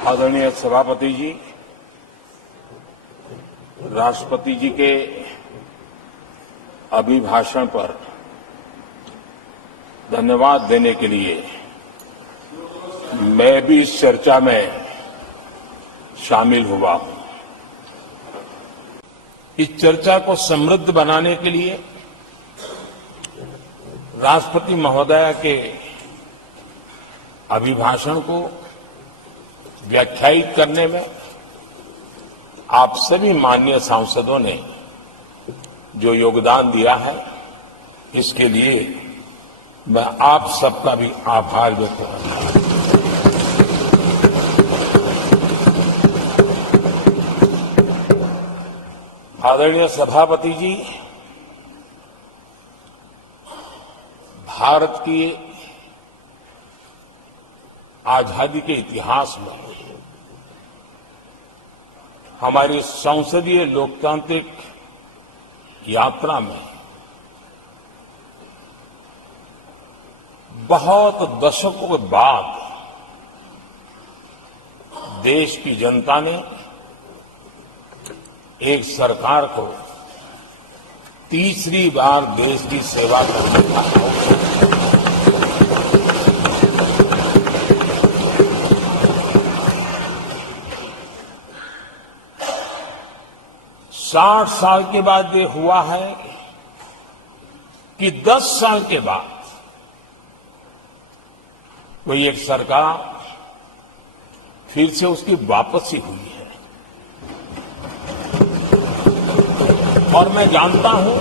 आदरणीय सभापति जी, राष्ट्रपति जी के अभिभाषण पर धन्यवाद देने के लिए मैं भी इस चर्चा में शामिल हुआ हूं। इस चर्चा को समृद्ध बनाने के लिए राष्ट्रपति महोदया के अभिभाषण को व्याख्यायित करने में आप सभी माननीय सांसदों ने जो योगदान दिया है, इसके लिए मैं आप सबका भी आभार व्यक्त करता हूं। आदरणीय सभापति जी, भारत की आजादी के इतिहास में हमारी संसदीय लोकतांत्रिक यात्रा में बहुत दशकों के बाद देश की जनता ने एक सरकार को तीसरी बार देश की सेवा करने का अवसर दिया। 60 साल के बाद ये हुआ है कि 10 साल के बाद कोई एक सरकार फिर से उसकी वापसी हुई है। और मैं जानता हूं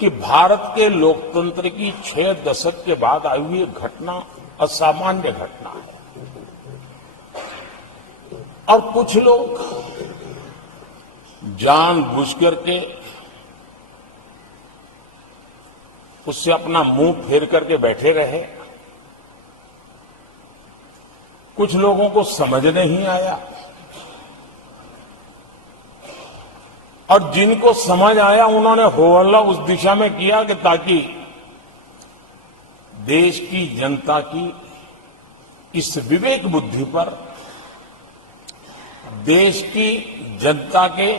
कि भारत के लोकतंत्र की 6 दशक के बाद आई हुई घटना असामान्य घटना है। और कुछ लोग जानबूझ करके उससे अपना मुंह फेर करके बैठे रहे। कुछ लोगों को समझ नहीं आया और जिनको समझ आया उन्होंने हो हल्ला उस दिशा में किया कि ताकि देश की जनता की इस विवेक बुद्धि पर, देश की जनता के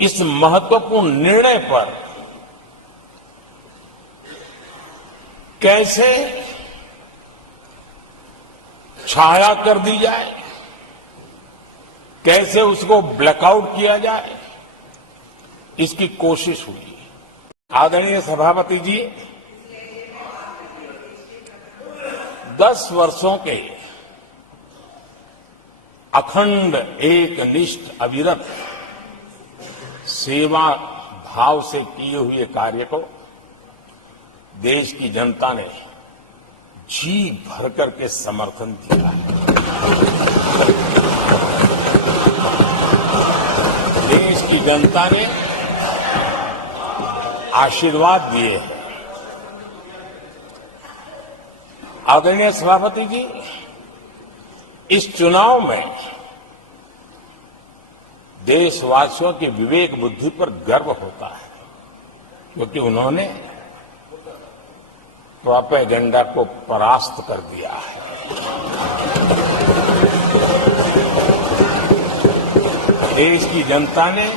इस महत्वपूर्ण निर्णय पर कैसे छाया कर दी जाए, कैसे उसको ब्लैकआउट किया जाए, इसकी कोशिश हुई। आदरणीय सभापति जी, 10 वर्षों के अखंड एकनिष्ठ अविरत सेवा भाव से किए हुए कार्य को देश की जनता ने जी भर करके समर्थन दिया है। देश की जनता ने आशीर्वाद दिए हैं। आदरणीय सभापति जी, इस चुनाव में देशवासियों की विवेक बुद्धि पर गर्व होता है, क्योंकि उन्होंने प्रोपेगेंडा को परास्त कर दिया है। देश की जनता ने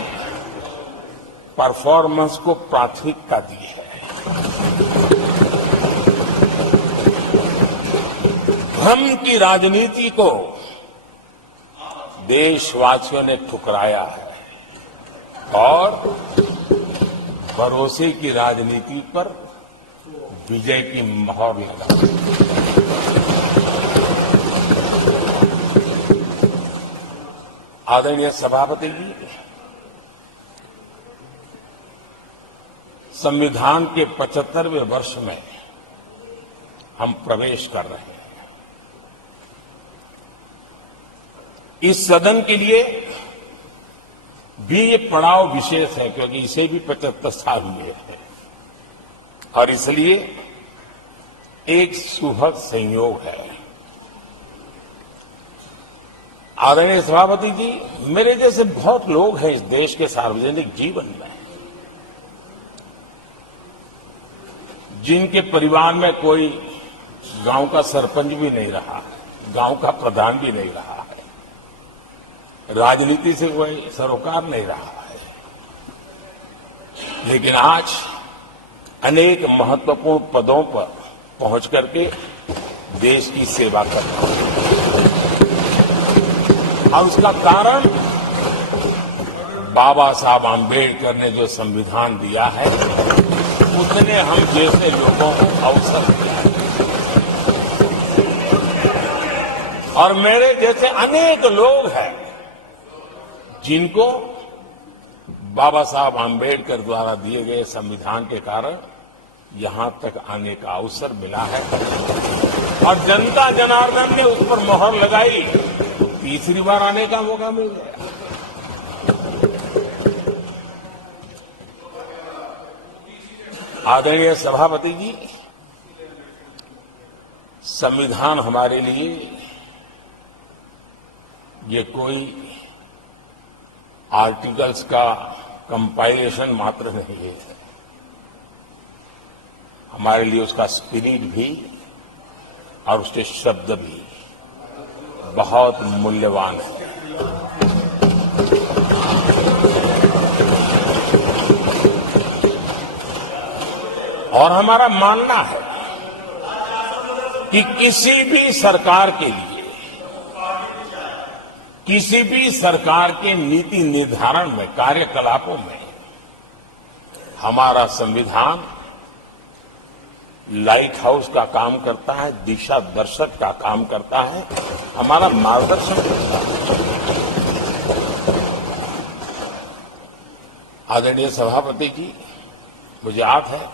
परफॉर्मेंस को प्राथमिकता दी है। भ्रम की राजनीति को देशवासियों ने ठुकराया है और भरोसे की राजनीति पर विजय की मोहर लगा। आदरणीय सभापति जी, संविधान के 75वें वर्ष में हम प्रवेश कर रहे हैं। इस सदन के लिए भी ये पड़ाव विशेष है, क्योंकि इसे भी 75 साल हुए हैं और इसलिए एक सुखद संयोग है। आदरणीय सभापति जी, मेरे जैसे बहुत लोग हैं इस देश के सार्वजनिक जीवन में, जिनके परिवार में कोई गांव का सरपंच भी नहीं रहा, गांव का प्रधान भी नहीं रहा है, राजनीति से कोई सरोकार नहीं रहा है, लेकिन आज अनेक महत्वपूर्ण पदों पर पहुंच करके देश की सेवा कर रहा है। और उसका कारण बाबा साहब आम्बेडकर ने जो संविधान दिया है, उसने हम जैसे लोगों को अवसर दिया है। और मेरे जैसे अनेक लोग हैं जिनको बाबा साहब आम्बेडकर द्वारा दिए गए संविधान के कारण यहां तक आने का अवसर मिला है। और जनता जनार्दन ने उस पर मोहर लगाई तो तीसरी बार आने का मौका मिल गया। आदरणीय सभापति जी, संविधान हमारे लिए ये कोई आर्टिकल्स का कंपाइलेशन मात्र नहीं है, हमारे लिए उसका स्पिरिट भी और उसके शब्द भी बहुत मूल्यवान है। और हमारा मानना है कि किसी भी सरकार के लिए, किसी भी सरकार के नीति निर्धारण में, कार्यकलापों में हमारा संविधान लाइट हाउस का काम करता है, दिशा दर्शक का काम करता है, हमारा मार्गदर्शन करता है। आदरणीय सभापति जी, मुझे याद है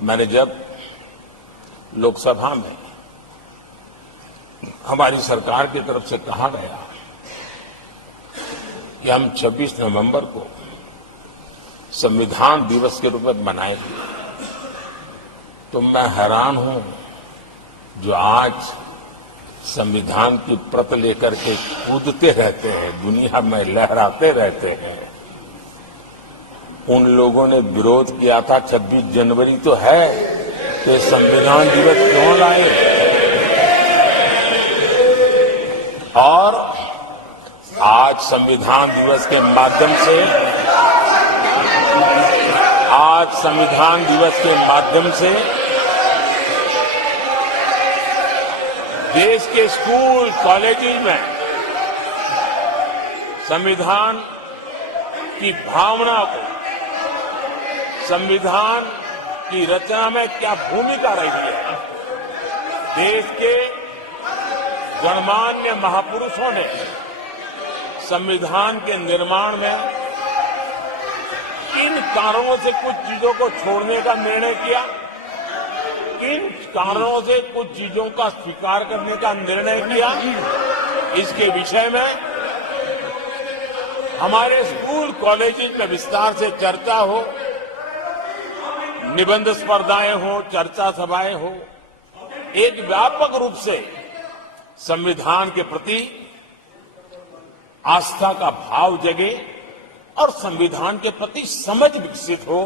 मैंने जब लोकसभा में हमारी सरकार की तरफ से कहा गया कि हम 26 नवंबर को संविधान दिवस के रूप में मनाएंगे, तो मैं हैरान हूं जो आज संविधान की प्रत लेकर के कूदते रहते हैं, दुनिया में लहराते रहते हैं, उन लोगों ने विरोध किया था 26 जनवरी तो है, तो संविधान दिवस क्यों लाए? और आज संविधान दिवस के माध्यम से, आज संविधान दिवस के माध्यम से देश के स्कूल कॉलेजेस में संविधान की भावना को, संविधान की रचना में क्या भूमिका रही है, देश के गणमान्य महापुरुषों ने संविधान के निर्माण में किन कारणों से कुछ चीजों को छोड़ने का निर्णय किया, किन कारणों से कुछ चीजों का स्वीकार करने का निर्णय किया, इसके विषय में हमारे स्कूल कॉलेजेस में विस्तार से चर्चा हो, निबंध स्पर्धाएं हो, चर्चा सभाएं हो, एक व्यापक रूप से संविधान के प्रति आस्था का भाव जगे और संविधान के प्रति समझ विकसित हो।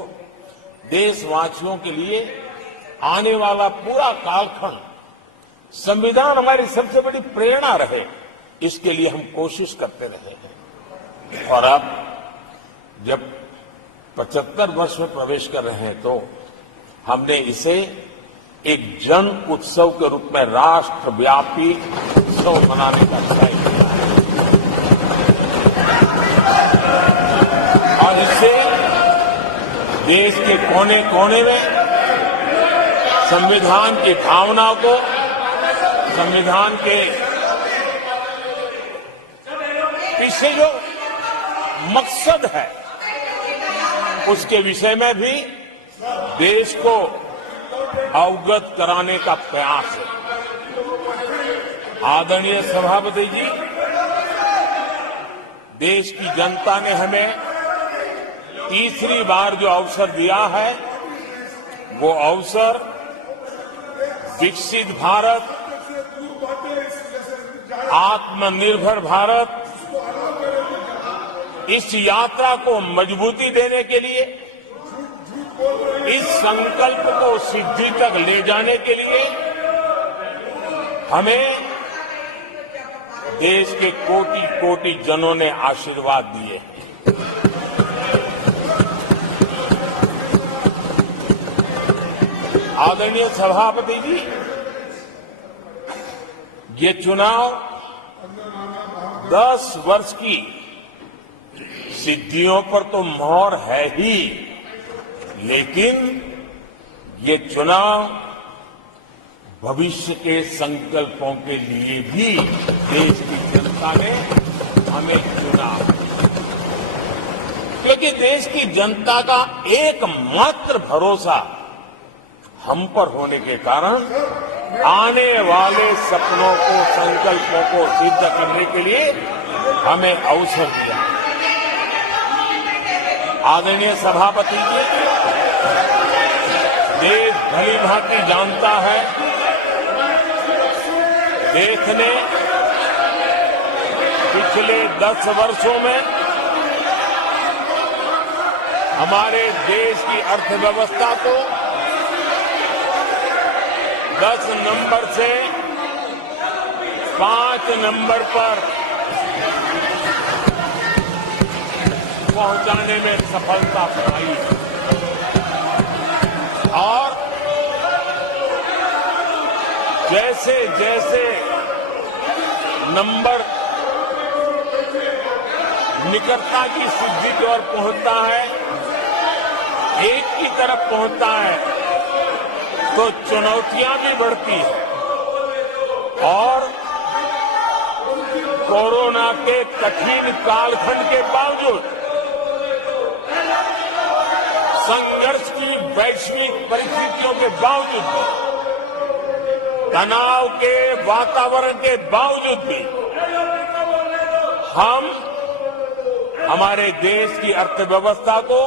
देशवासियों के लिए आने वाला पूरा कालखंड संविधान हमारी सबसे बड़ी प्रेरणा रहे, इसके लिए हम कोशिश करते रहे हैं। और अब जब 75 वर्ष में प्रवेश कर रहे हैं तो हमने इसे एक जन उत्सव के रूप में राष्ट्रव्यापी उत्सव मनाने का तय किया है। और इससे देश के कोने कोने में संविधान की भावना को, संविधान के पीछे जो मकसद है उसके विषय में भी देश को अवगत कराने का प्रयास है। आदरणीय सभापति जी, देश की जनता ने हमें तीसरी बार जो अवसर दिया है, वो अवसर विकसित भारत, आत्मनिर्भर भारत, इस यात्रा को मजबूती देने के लिए, इस संकल्प को सिद्धि तक ले जाने के लिए हमें देश के कोटि कोटि जनों ने आशीर्वाद दिए हैं। आदरणीय सभापति जी, ये चुनाव 10 वर्ष की सिद्धियों पर तो मोहर है ही, लेकिन ये चुनाव भविष्य के संकल्पों के लिए भी देश की जनता ने हमें चुना, क्योंकि देश की जनता का एकमात्र भरोसा हम पर होने के कारण आने वाले सपनों को, संकल्पों को सिद्ध करने के लिए हमें अवसर दिया। आदरणीय सभापति जी, देश भली भांति जानता है, देश ने पिछले 10 वर्षों में हमारे देश की अर्थव्यवस्था को 10 नंबर से 5 नंबर पर पहुंचाने में सफलता पाई और जैसे जैसे नंबर निकटता की सिद्धि की ओर पहुंचता है, एक की तरफ पहुंचता है, तो चुनौतियां भी बढ़ती हैं और कोरोना के कठिन कालखंड के बावजूद, संघर्ष की वैश्विक परिस्थितियों के बावजूद भी, तनाव के वातावरण के बावजूद भी हम हमारे देश की अर्थव्यवस्था को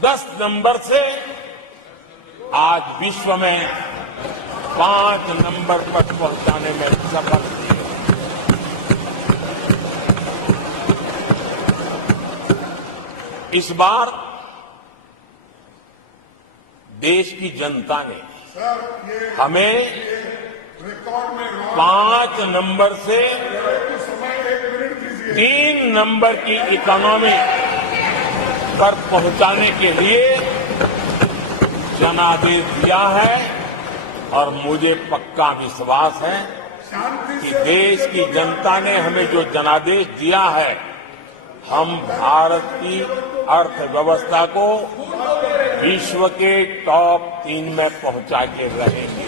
10 नंबर से आज विश्व में 5 नंबर पर पहुंचाने में सफल हुए। इस बार देश की जनता ने हमें 5 नंबर से 3 नंबर की इकोनॉमी पर पहुंचाने के लिए जनादेश दिया है और मुझे पक्का विश्वास है कि देश की जनता ने हमें जो जनादेश दिया है, हम भारत की अर्थव्यवस्था को विश्व के टॉप 3 में पहुंचा के रहेंगे।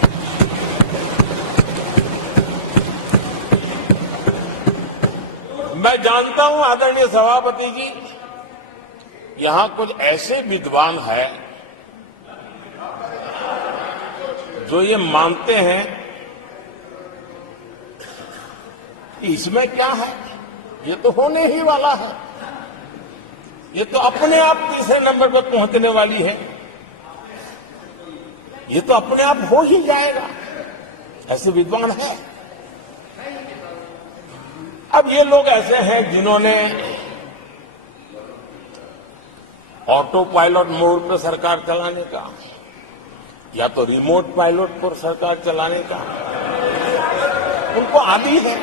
मैं जानता हूं आदरणीय सभापति जी, यहां कुछ ऐसे विद्वान हैं जो ये मानते हैं कि इसमें क्या है, ये तो होने ही वाला है, ये तो अपने आप तीसरे नंबर पर पहुंचने वाली है, ये तो अपने आप हो ही जाएगा, ऐसे विद्वान हैं। अब ये लोग ऐसे हैं जिन्होंने ऑटो पायलट मोड पर सरकार चलाने का या तो रिमोट पायलट पर सरकार चलाने का उनको आदी है,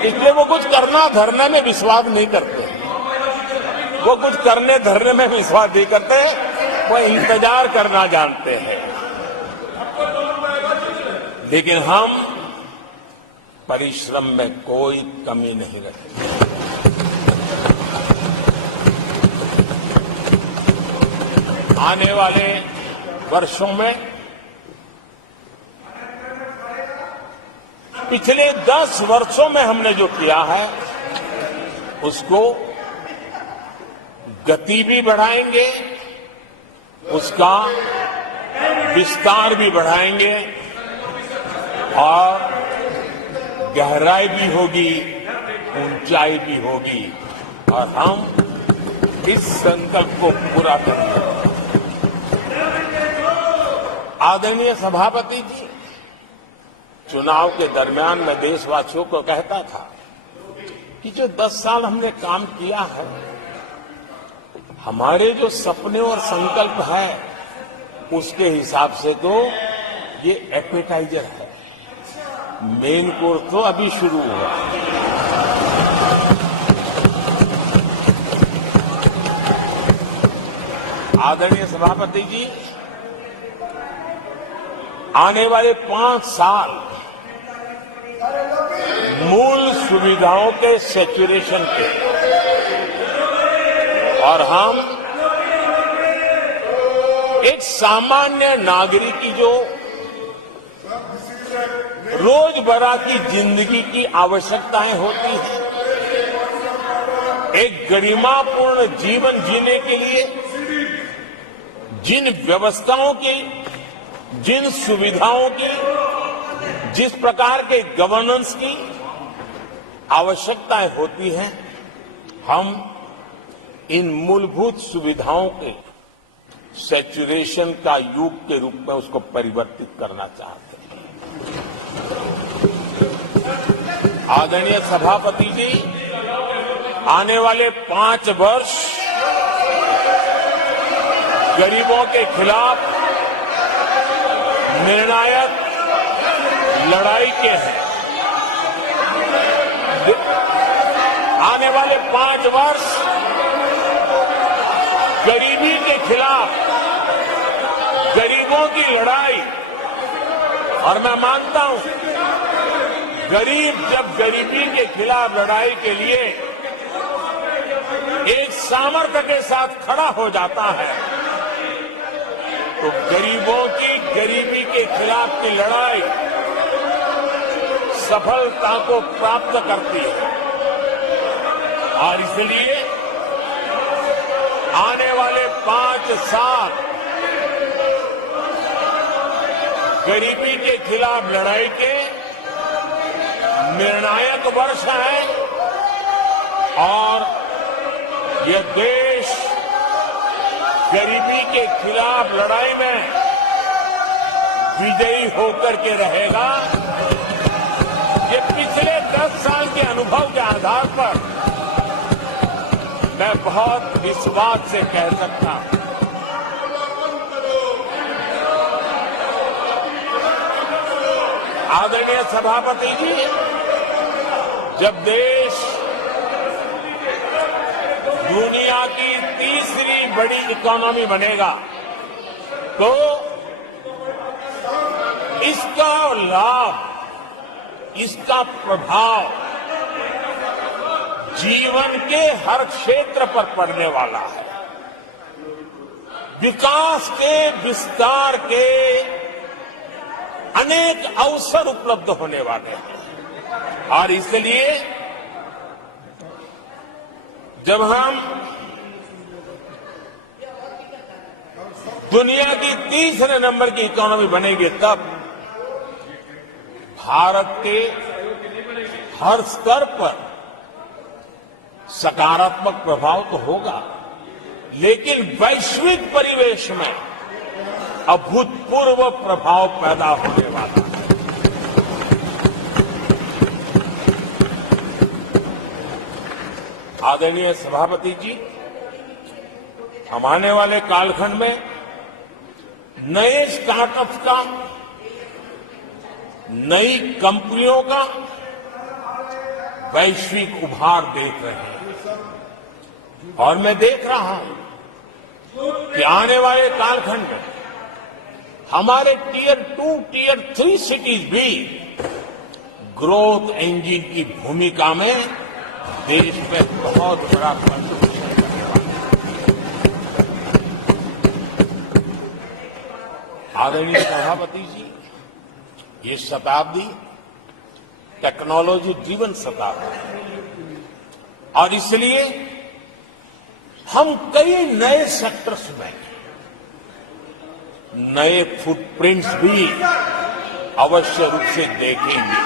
इसलिए वो कुछ करना धरने में विश्वास नहीं करते, वो कुछ करने धरने में विश्वास नहीं करते, वो इंतजार करना जानते हैं। लेकिन हम परिश्रम में कोई कमी नहीं रखेंगे। आने वाले वर्षों में पिछले 10 वर्षों में हमने जो किया है उसको गति भी बढ़ाएंगे, उसका विस्तार भी बढ़ाएंगे और गहराई भी होगी, ऊंचाई भी होगी और हम इस संकल्प को पूरा करेंगे। आदरणीय सभापति जी, चुनाव के दरमियान मैं देशवासियों को कहता था कि जो 10 साल हमने काम किया है, हमारे जो सपने और संकल्प है, उसके हिसाब से तो ये एपेटाइजर है, मेन कोर्स तो अभी शुरू हुआ। आदरणीय सभापति जी, आने वाले 5 साल मूल सुविधाओं के सैचुरेशन के, और हम एक सामान्य नागरिक की जो रोजमर्रा की जिंदगी की आवश्यकताएं होती हैं, एक गरिमापूर्ण जीवन जीने के लिए जिन व्यवस्थाओं की, जिन सुविधाओं की, जिस प्रकार के गवर्नेंस की आवश्यकताएं होती हैं, हम इन मूलभूत सुविधाओं के सैचुरेशन का युग के रूप में उसको परिवर्तित करना चाहते हैं। आदरणीय सभापति जी, आने वाले 5 वर्ष गरीबों के खिलाफ निर्णायक लड़ाई के हैं। आने वाले 5 वर्ष गरीबी के खिलाफ गरीबों की लड़ाई, और मैं मानता हूं गरीब जब गरीबी के खिलाफ लड़ाई के लिए एक सामर्थ्य के साथ खड़ा हो जाता है तो गरीबों की गरीबी के खिलाफ की लड़ाई सफलता को प्राप्त करती है। और इसलिए आने वाले 5 साल गरीबी के खिलाफ लड़ाई के निर्णायक वर्ष है, और यह देश गरीबी के खिलाफ लड़ाई में विजयी होकर के रहेगा। ये पिछले 10 साल के अनुभव के आधार पर मैं बहुत विश्वास से कह सकता हूं। आदरणीय सभापति जी, जब देश दुनिया की तीसरी बड़ी इकोनॉमी बनेगा तो इसका लाभ, इसका प्रभाव जीवन के हर क्षेत्र पर पड़ने वाला है। विकास के विस्तार के अनेक अवसर उपलब्ध होने वाले हैं, और इसलिए जब हम दुनिया की तीसरे नंबर की इकोनॉमी बनेगी तब भारत के हर स्तर पर सकारात्मक प्रभाव तो होगा, लेकिन वैश्विक परिवेश में अभूतपूर्व प्रभाव पैदा होने वाला है। आदरणीय सभापति जी, हम आने वाले कालखंड में नए स्टार्टअप्स का, नई कंपनियों का वैश्विक उभार देख रहे हैं, और मैं देख रहा हूं कि आने वाले कालखंड में हमारे टियर 2, टियर 3 सिटीज भी ग्रोथ इंजन की भूमिका में देश में बहुत बड़ा कंट्रीब्यूशन करने वाला है। आदरणीय सभापति जी, ये शताब्दी टेक्नोलॉजी ड्रिवन शताब्दी है, और इसलिए हम कई नए सेक्टर्स में नए फुटप्रिंट्स भी अवश्य रूप से देखेंगे।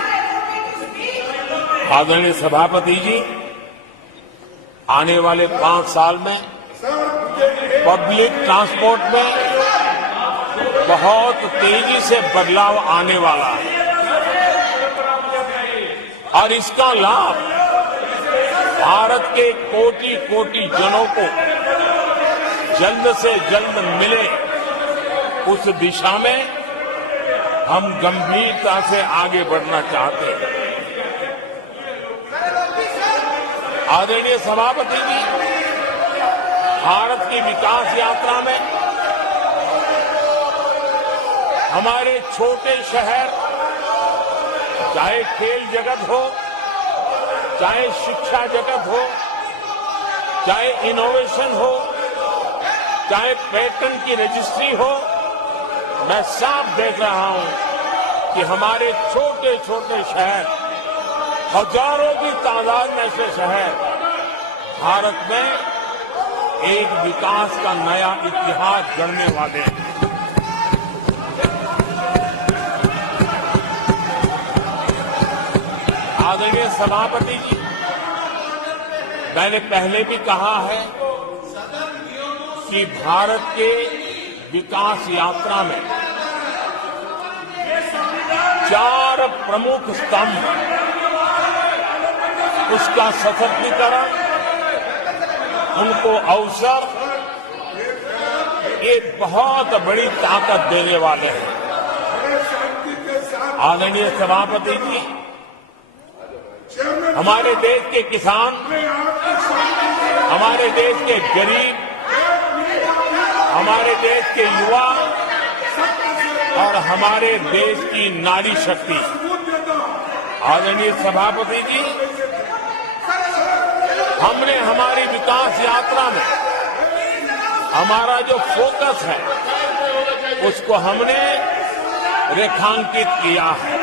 आदरणीय सभापति जी, आने वाले 5 साल में पब्लिक ट्रांसपोर्ट में बहुत तेजी से बदलाव आने वाला है, और इसका लाभ भारत के कोटि कोटि जनों को जल्द से जल्द मिले, उस दिशा में हम गंभीरता से आगे बढ़ना चाहते हैं। आदरणीय सभापति जी, भारत की विकास यात्रा में हमारे छोटे शहर, चाहे खेल जगत हो, चाहे शिक्षा जगत हो, चाहे इनोवेशन हो, चाहे पेटेंट की रजिस्ट्री हो, मैं साफ देख रहा हूं कि हमारे छोटे छोटे शहर, हजारों की तादाद में से शहर भारत में एक विकास का नया इतिहास गढ़ने वाले हैं। आदरणीय सभापति जी, मैंने पहले भी कहा है कि भारत के विकास यात्रा में 4 प्रमुख स्तंभ, उसका सशक्तिकरण, उनको अवसर, एक बहुत बड़ी ताकत देने वाले हैं। आदरणीय सभापति जी, हमारे देश के किसान, हमारे देश के गरीब, हमारे देश के युवा और हमारे देश की नारी शक्ति, आदरणीय सभापति जी, हमने हमारी विकास यात्रा में हमारा जो फोकस है उसको हमने रेखांकित किया है।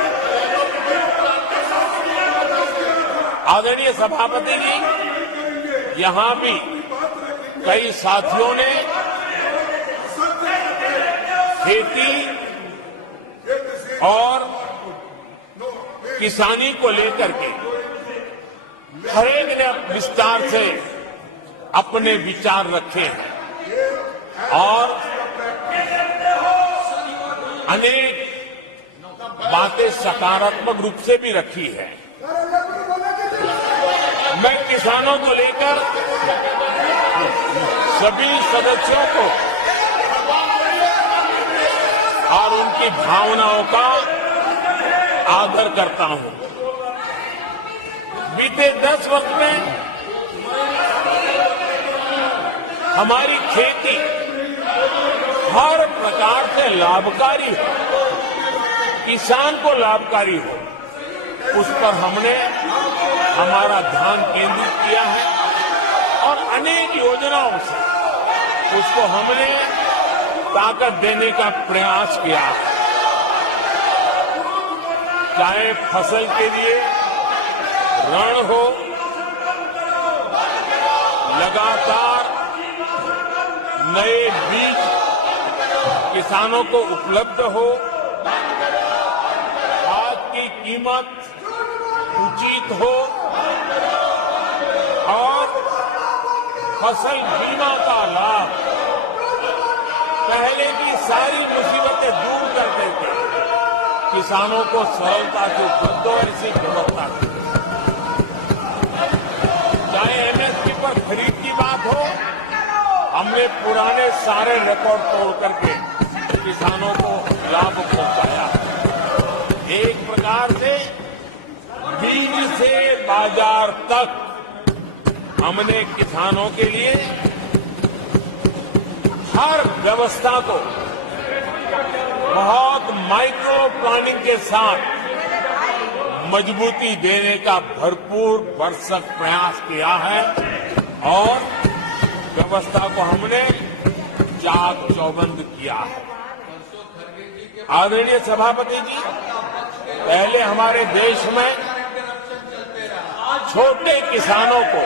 आदरणीय सभापति जी, यहां भी कई साथियों ने खेती और किसानी को लेकर के हर एक ने विस्तार से अपने विचार रखे हैं और अनेक बातें सकारात्मक रूप से भी रखी है। मैं किसानों को लेकर सभी सदस्यों को और उनकी भावनाओं का आदर करता हूं। बीते 10 वर्ष में हमारी खेती हर प्रकार से लाभकारी हो, किसान को लाभकारी हो, उस पर हमने हमारा ध्यान केंद्रित किया है और अनेक योजनाओं से उसको हमने ताकत देने का प्रयास किया है। चाहे फसल के लिए ऋण हो, लगातार नए बीज किसानों को उपलब्ध हो, खाद की कीमत उचित हो और फसल बीमा का लाभ पहले की सारी मुसीबतें दूर कर देते किसानों को सरलता से उपलब्ध हो, ऐसी व्यवस्था की। चाहे एमएसपी पर खरीद की बात हो, हमने पुराने सारे रिकॉर्ड तोड़ करके किसानों को लाभ पहुंचाया। एक प्रकार से बीज से बाजार तक हमने किसानों के लिए हर व्यवस्था को बहुत माइक्रो प्लानिंग के साथ मजबूती देने का भरपूर भरसक प्रयास किया है और व्यवस्था को हमने चाक चौबंद किया है। आदरणीय सभापति जी, पहले हमारे देश में छोटे किसानों को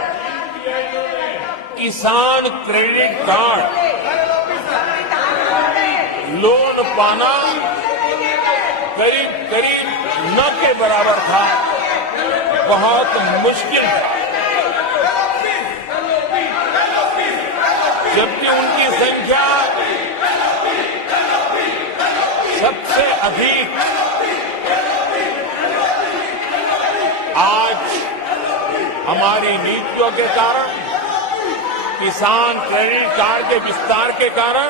किसान क्रेडिट कार्ड लोन पाना करीब करीब न के बराबर था, बहुत मुश्किल था। जबकि उनकी संख्या सबसे अधिक आज हमारी नीतियों के कारण, किसान क्रेडिट कार्ड के विस्तार के कारण,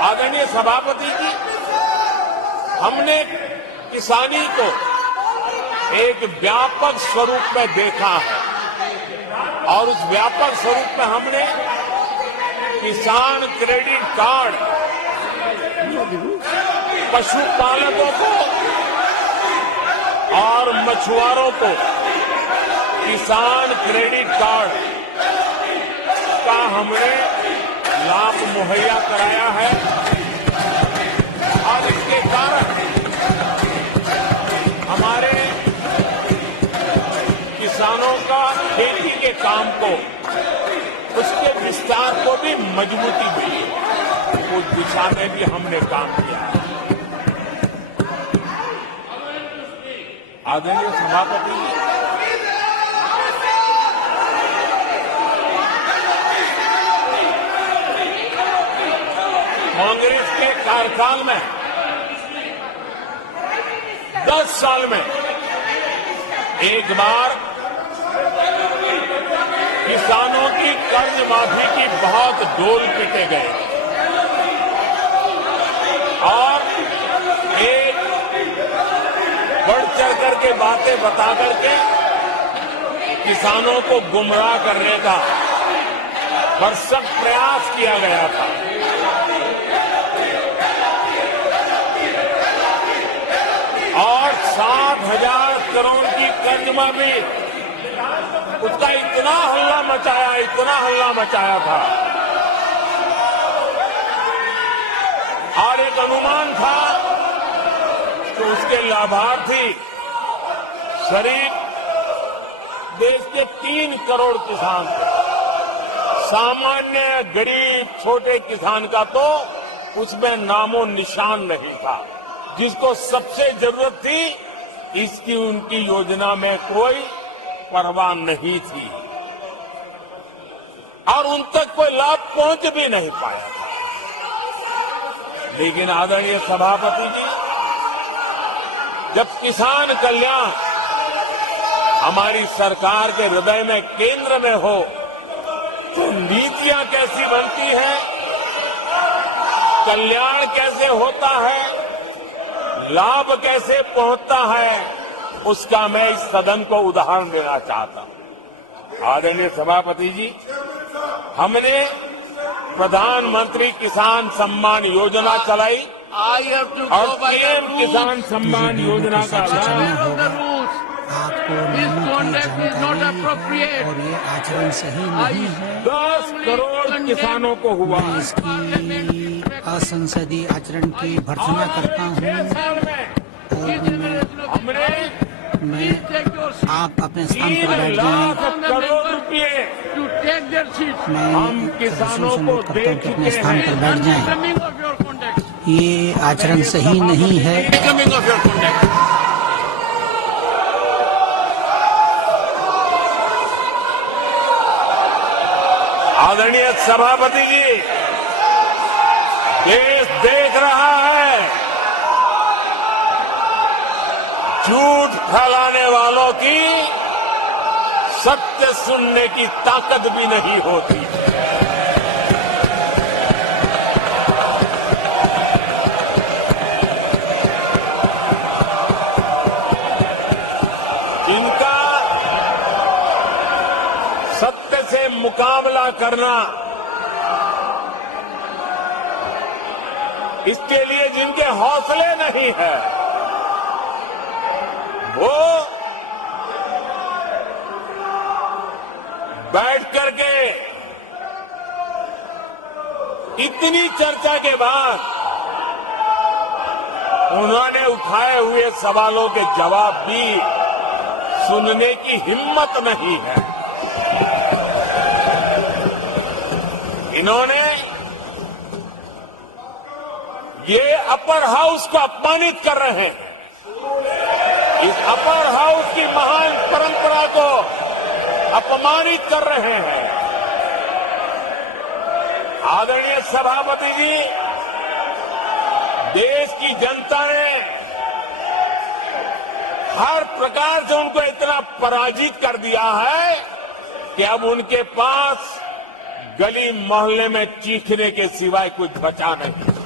आदरणीय सभापति जी, हमने किसानी को एक व्यापक स्वरूप में देखा है और उस व्यापक स्वरूप में हमने किसान क्रेडिट कार्ड पशुपालकों को और मछुआरों को किसान क्रेडिट कार्ड का हमने लाभ मुहैया कराया है और इसके कारण हमारे किसानों का खेती के काम को उसके विस्तार को भी मजबूती मिली है। उस दिशा में भी हमने काम किया है। आदरणीय सभापति जी, कांग्रेस के कार्यकाल में 10 साल में एक बार किसानों की कर्ज माफी की बहुत डोल पीटे गए और एक बढ़ चढ़ करके बातें बता करके किसानों को गुमराह करने का भरसक प्रयास किया गया था। और 7,000 करोड़ की कर्ज माफी, उसका इतना हल्ला मचाया था और एक अनुमान था कि उसके लाभार्थी करीब देश के 3 करोड़ किसान थे। सामान्य गरीब छोटे किसान का तो उसमें नामो निशान नहीं था। जिसको सबसे जरूरत थी इसकी उनकी योजना में कोई परवाह नहीं थी और उन तक कोई लाभ पहुंच भी नहीं पाया था। लेकिन आदरणीय सभापति जी, जब किसान कल्याण हमारी सरकार के हृदय में केंद्र में हो तो नीतियां कैसी बनती हैं, कल्याण कैसे होता है, लाभ कैसे पहुंचता है, उसका मैं इस सदन को उदाहरण देना चाहता हूं। आदरणीय सभापति जी, हमने प्रधानमंत्री किसान सम्मान योजना चलाई और पीएम किसान सम्मान योजना का आपको नियमों की जानकारी है और ये आचरण सही नहीं है। 10 करोड़ किसानों को हुआ। मैं इसकी असंसदीय आचरण की भर्त्सना करता हूँ और मैं आप अपने स्थान पर बैठ जाएं। करोड़ रुपए मैं किसानों को करता हूँ कि अपने स्थान पर बैठ जाएं। ये आचरण सही नहीं है। आदरणीय सभापति जी, देश देख रहा है, झूठ फैलाने वालों की सत्य सुनने की ताकत भी नहीं होती। इनका सत्य से मुकाबला करना, इसके लिए जिनके हौसले नहीं है वो बैठ करके इतनी चर्चा के बाद उन्होंने उठाए हुए सवालों के जवाब भी सुनने की हिम्मत नहीं है। इन्होंने ये अपर हाउस को अपमानित कर रहे हैं। इस अपर हाउस की महान परंपरा को अपमानित कर रहे हैं। आदरणीय सभापति जी, देश की जनता ने हर प्रकार से उनको इतना पराजित कर दिया है कि अब उनके पास गली मोहल्ले में चीखने के सिवाय कुछ बचा नहीं।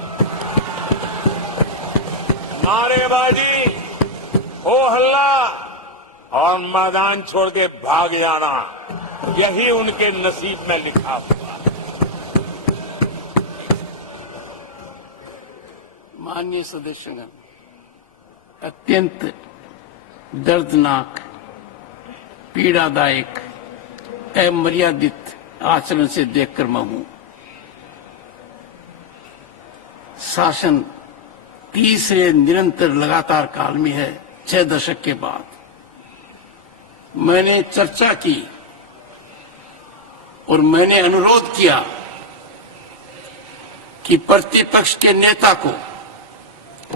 नारेबाजी, हो हल्ला और मैदान छोड़ के भाग जाना, यही उनके नसीब में लिखा हुआ है। माननीय सदस्यगण, अत्यंत दर्दनाक, पीड़ादायक, अमर्यादित आचरण से देखकर मैं हूं। शासन तीसरे निरंतर लगातार काल में है, 6 दशक के बाद। मैंने चर्चा की और मैंने अनुरोध किया कि प्रतिपक्ष के नेता को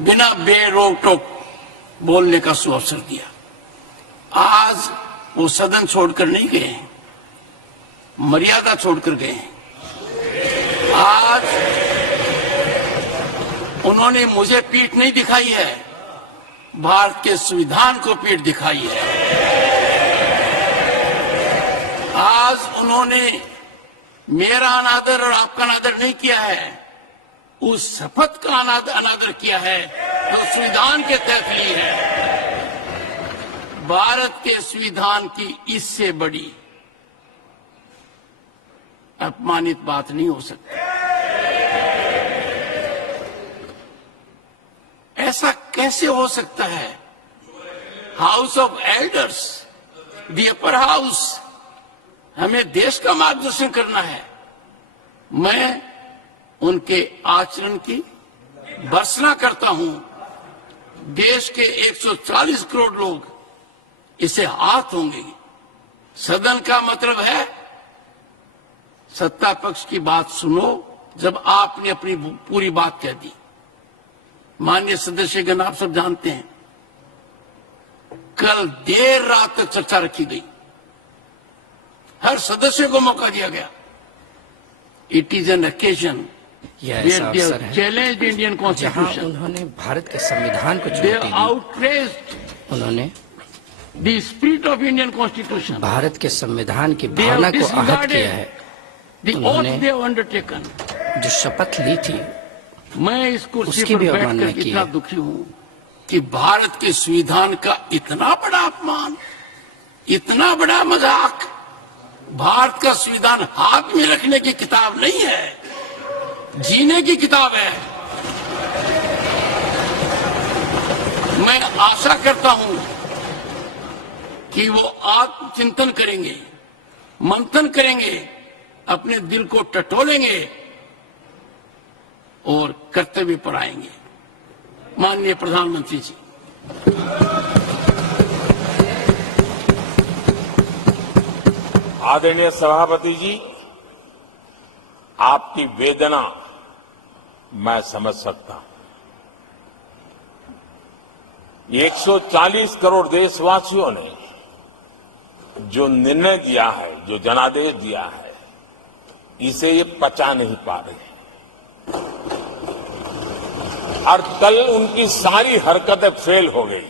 बिना बेरोक टोक बोलने का सुअवसर दिया। आज वो सदन छोड़कर नहीं गए हैं, मर्यादा छोड़कर गए हैं। आज उन्होंने मुझे पीठ नहीं दिखाई है, भारत के संविधान को पीठ दिखाई है। आज उन्होंने मेरा अनादर और आपका अनादर नहीं किया है, उस शपथ का अनादर किया है जो संविधान के तहत ली है। भारत के संविधान की इससे बड़ी अपमानित बात नहीं हो सकती। ऐसा कैसे हो सकता है? House of elders, the upper house, हमें देश का मार्गदर्शन करना है। मैं उनके आचरण की भर्त्सना करता हूं। देश के 140 करोड़ लोग इसे हाथ होंगे। सदन का मतलब है सत्ता पक्ष की बात सुनो जब आपने अपनी पूरी बात कह दी। माननीय सदस्यगण, आप सब जानते हैं कल देर रात तक चर्चा रखी गई, हर सदस्य को मौका दिया गया। It is an occasion challenge Indian constitution. उन्होंने भारत के संविधान को दे चुनौती दी। आउटरेस्ड उन्होंने the spirit of Indian constitution. Bharat के संविधान की भावना को आहत किया है। उन्होंने दे अंडरटेकन, जो शपथ ली थी मैं इस कुर्सी उसकी पर भी अवमानना बैठकर की इतना है। दुखी हूं कि भारत के संविधान का इतना बड़ा अपमान, इतना बड़ा मजाक। भारत का संविधान हाथ में रखने की किताब नहीं है, जीने की किताब है। मैं आशा करता हूं कि वो आत्मचिंतन करेंगे, मंथन करेंगे, अपने दिल को टटोलेंगे और कर्तव्य पर आएंगे। माननीय प्रधानमंत्री जी, आदरणीय सभापति जी, आपकी वेदना मैं समझ सकता हूं। 140 करोड़ देशवासियों ने जो निर्णय दिया है, जो जनादेश दिया है, इसे ये पचा नहीं पा रहे हैं। और कल उनकी सारी हरकतें फेल हो गई,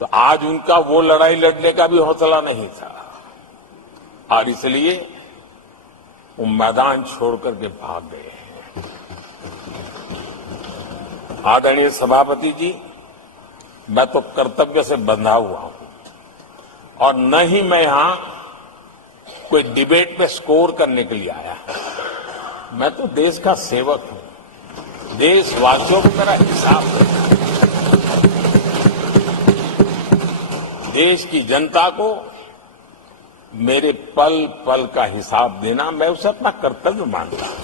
तो आज उनका वो लड़ाई लड़ने का भी हौसला नहीं था और इसलिए वो मैदान छोड़कर के भाग गए हैं। आदरणीय सभापति जी, मैं तो कर्तव्य से बंधा हुआ हूं और न ही मैं यहां कोई डिबेट में स्कोर करने के लिए आया हूं। मैं तो देश का सेवक हूं, देशवासियों को मेरा हिसाब देना, देश की जनता को मेरे पल पल का हिसाब देना, मैं उसे अपना कर्तव्य मानता हूं।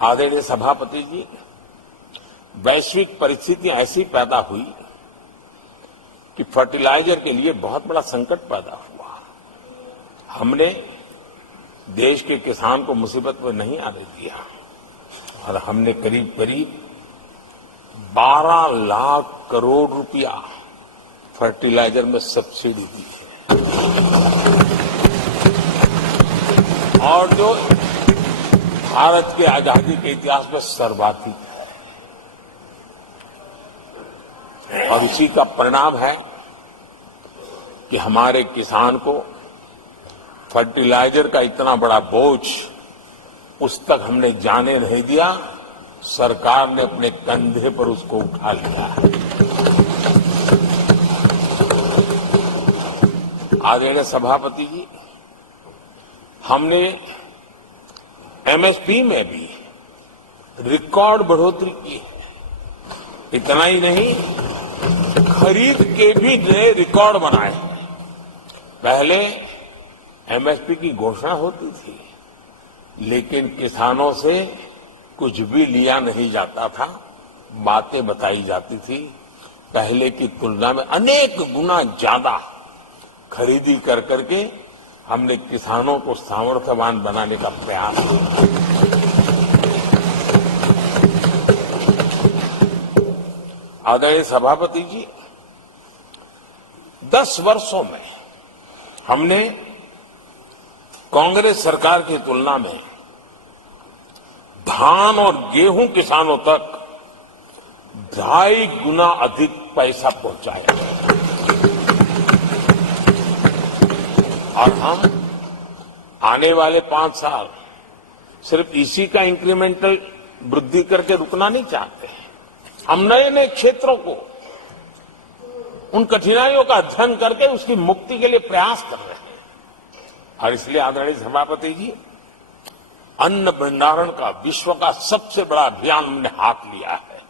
आदरणीय सभापति जी, वैश्विक परिस्थितियां ऐसी पैदा हुई कि फर्टिलाइजर के लिए बहुत बड़ा संकट पैदा हुआ। हमने देश के किसान को मुसीबत में नहीं आने दिया और हमने करीब करीब 12 लाख करोड़ रुपया फर्टिलाइजर में सब्सिडी दी है और जो भारत के आजादी के इतिहास में सर्वाधिक है। और इसी का परिणाम है कि हमारे किसान को फर्टिलाइजर का इतना बड़ा बोझ उस तक हमने जाने नहीं दिया। सरकार ने अपने कंधे पर उसको उठा लिया है। आदरणीय सभापति जी, हमने एमएसपी में भी रिकॉर्ड बढ़ोतरी की है। इतना ही नहीं, खरीद के भी नए रिकॉर्ड बनाए हैं। पहले एमएसपी की घोषणा होती थी, लेकिन किसानों से कुछ भी लिया नहीं जाता था, बातें बताई जाती थी। पहले की तुलना में अनेक गुना ज्यादा खरीदी कर करके हमने किसानों को सामर्थ्यवान बनाने का प्रयास किया। आदरणीय सभापति जी, 10 वर्षों में हमने कांग्रेस सरकार की तुलना में धान और गेहूं किसानों तक 2.5 गुना अधिक पैसा पहुंचाया और हम आने वाले 5 साल सिर्फ इसी का इंक्रीमेंटल वृद्धि करके रुकना नहीं चाहते। हम नए नए क्षेत्रों को, उन कठिनाइयों का अध्ययन करके उसकी मुक्ति के लिए प्रयास कर रहे हैं। और इसलिए आदरणीय सभापति जी, अन्न भंडारण का विश्व का सबसे बड़ा अभियान हमने हाथ लिया है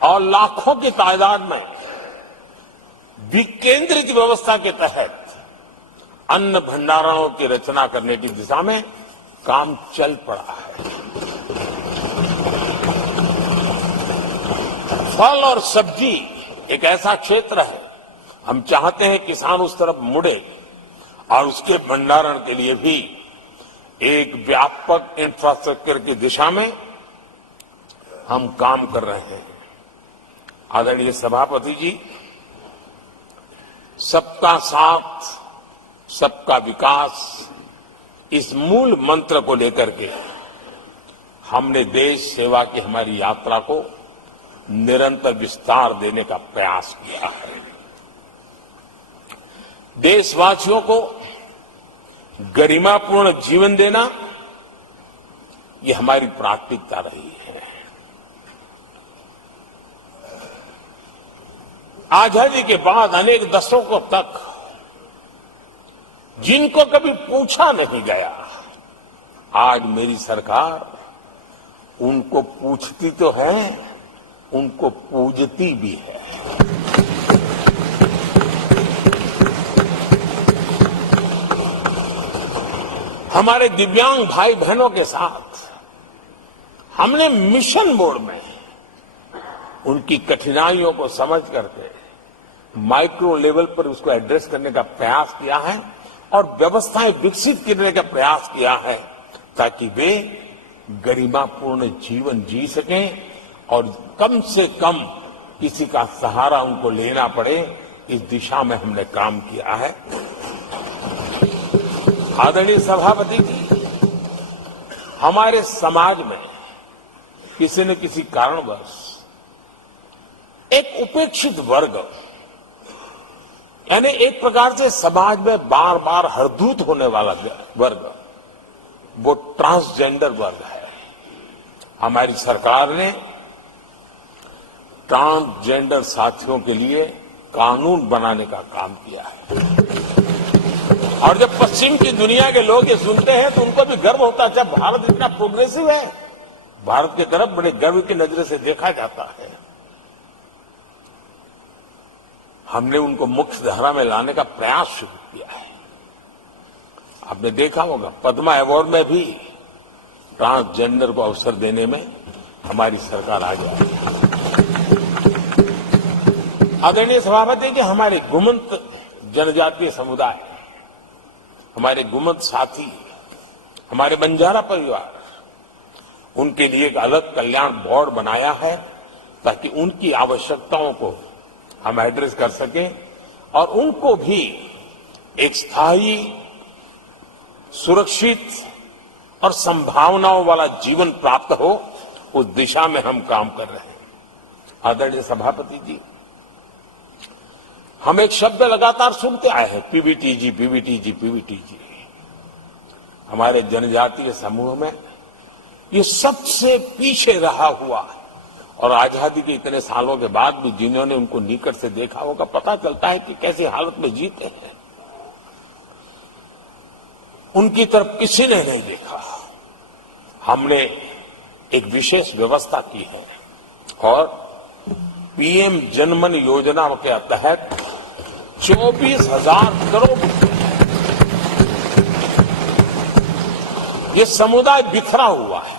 और लाखों की तादाद में विकेंद्रित व्यवस्था के तहत अन्न भंडारणों की रचना करने की दिशा में काम चल पड़ा है। फल और सब्जी एक ऐसा क्षेत्र है, हम चाहते हैं किसान उस तरफ मुड़े और उसके भंडारण के लिए भी एक व्यापक इंफ्रास्ट्रक्चर की दिशा में हम काम कर रहे हैं। आदरणीय सभापति जी, सबका साथ सबका विकास, इस मूल मंत्र को लेकर के हमने देश सेवा की हमारी यात्रा को निरंतर विस्तार देने का प्रयास किया है। देशवासियों को गरिमापूर्ण जीवन देना, ये हमारी प्राथमिकता रही है। आजादी के बाद अनेक दशकों तक जिनको कभी पूछा नहीं गया, आज मेरी सरकार उनको पूछती तो है, उनको पूजती भी है। हमारे दिव्यांग भाई बहनों के साथ हमने मिशन मोड में उनकी कठिनाइयों को समझ करके माइक्रो लेवल पर उसको एड्रेस करने का प्रयास किया है और व्यवस्थाएं विकसित करने का प्रयास किया है ताकि वे गरिमापूर्ण जीवन जी सकें और कम से कम किसी का सहारा उनको लेना पड़े, इस दिशा में हमने काम किया है। आदरणीय सभापति जी, हमारे समाज में किसी न किसी कारणवश एक उपेक्षित वर्ग, यानी एक प्रकार से समाज में बार बार हरदूत होने वाला वर्ग, वो ट्रांसजेंडर वर्ग है। हमारी सरकार ने ट्रांसजेंडर साथियों के लिए कानून बनाने का काम किया है और जब पश्चिम की दुनिया के लोग ये सुनते हैं तो उनको भी गर्व होता है, जब भारत इतना प्रोग्रेसिव है, भारत की तरफ बड़े गर्व की नजर से देखा जाता है। हमने उनको मुख्य धारा में लाने का प्रयास शुरू किया है। आपने देखा होगा, पद्मा अवार्ड में भी ट्रांसजेंडर को अवसर देने में हमारी सरकार आगे आई है। आदरणीय सभापति जी, हमारे गुमंत जनजातीय समुदाय, हमारे गुमंत साथी, हमारे बंजारा परिवार, उनके लिए एक अलग कल्याण बोर्ड बनाया है ताकि उनकी आवश्यकताओं को हम एड्रेस कर सकें और उनको भी एक स्थायी, सुरक्षित और संभावनाओं वाला जीवन प्राप्त हो, उस दिशा में हम काम कर रहे हैं। आदरणीय सभापति जी, हम एक शब्द लगातार सुनते आए हैं, पीवीटीजी, पीवीटीजी, पीवीटीजी। हमारे जनजातीय समूह में ये सबसे पीछे रहा हुआ और आजादी के इतने सालों के बाद भी जिन्होंने उनको निकट से देखा होगा, पता चलता है कि कैसी हालत में जीते हैं। उनकी तरफ किसी ने नहीं देखा। हमने एक विशेष व्यवस्था की है और पीएम जनमन योजना के तहत 24,000 करोड़ रुपए, ये समुदाय बिखरा हुआ है,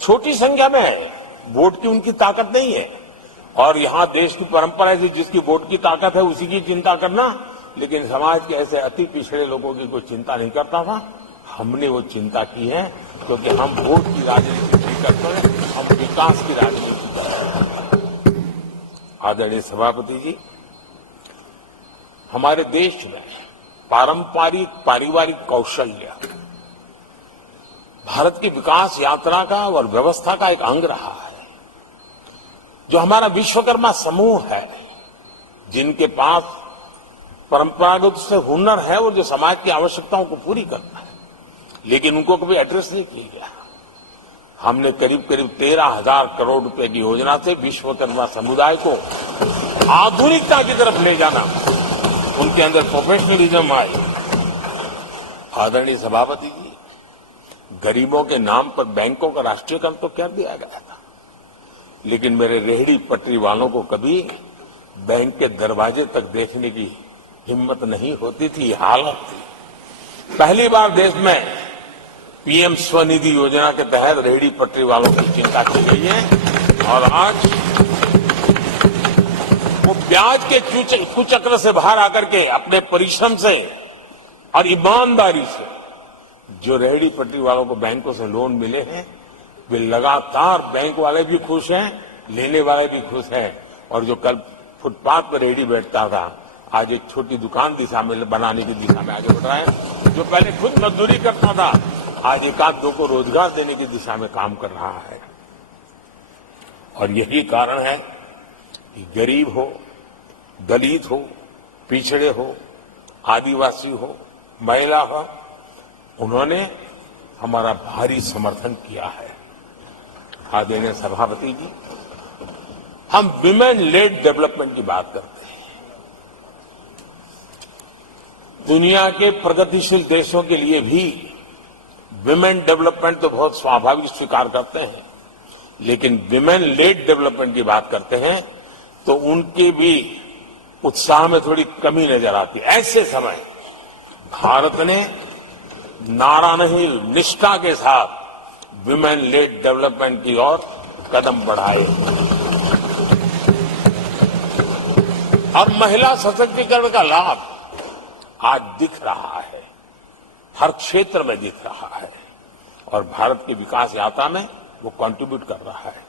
छोटी संख्या में है, वोट की उनकी ताकत नहीं है। और यहां देश की परंपरा है, जिसकी वोट की ताकत है उसी की चिंता करना, लेकिन समाज के ऐसे अति पिछड़े लोगों की कोई चिंता नहीं करता था। हमने वो चिंता की है क्योंकि हम वोट की राजनीति नहीं करते हैं, हम विकास की राजनीति करते हैं। आदरणीय सभापति जी, हमारे देश में पारंपरिक पारिवारिक कौशल्य भारत की विकास यात्रा का और व्यवस्था का एक अंग रहा है। जो हमारा विश्वकर्मा समूह है, जिनके पास परंपरागत से हुनर है और जो समाज की आवश्यकताओं को पूरी करता है, लेकिन उनको कभी एड्रेस नहीं किया गया। हमने करीब करीब 13,000 करोड़ रुपए की योजना से विश्वकर्मा समुदाय को आधुनिकता की तरफ ले जाना, उनके अंदर प्रोफेशनलिज्म आए। आदरणीय सभापति जी, गरीबों के नाम पर बैंकों का राष्ट्रीयकरण तो कर दिया गया था, लेकिन मेरे रेहड़ी पटरी वालों को कभी बैंक के दरवाजे तक देखने की हिम्मत नहीं होती थी, हालत थी। पहली बार देश में पीएम स्वनिधि योजना के तहत रेहड़ी पटरी वालों की चिंता की गई है और आज वो ब्याज के कुचक्र से बाहर आकर के अपने परिश्रम से और ईमानदारी से जो रेहड़ी पटरी वालों को बैंकों से लोन मिले हैं, वे लगातार, बैंक वाले भी खुश हैं, लेने वाले भी खुश हैं। और जो कल फुटपाथ पर रेहड़ी बैठता था, आज एक छोटी दुकान दिशा में बनाने की दिशा में आगे बढ़ रहा है। जो पहले खुद मजदूरी करता था, आज एक आध दो को रोजगार देने की दिशा में काम कर रहा है। और यही कारण है कि गरीब हो, दलित हो, पिछड़े हो, आदिवासी हो, महिला हो, उन्होंने हमारा भारी समर्थन किया है। आदरणीय सभापति जी, हम विमेन लेड डेवलपमेंट की बात करते हैं। दुनिया के प्रगतिशील देशों के लिए भी विमेन डेवलपमेंट तो बहुत स्वाभाविक स्वीकार करते हैं, लेकिन विमेन लेड डेवलपमेंट की बात करते हैं तो उनके भी उत्साह में थोड़ी कमी नजर आती है। ऐसे समय भारत ने नारा नहीं, निष्ठा के साथ विमेन लेड डेवलपमेंट की ओर कदम बढ़ाए और महिला सशक्तिकरण का लाभ आज दिख रहा है, हर क्षेत्र में दिख रहा है और भारत की विकास यात्रा में वो कंट्रीब्यूट कर रहा है।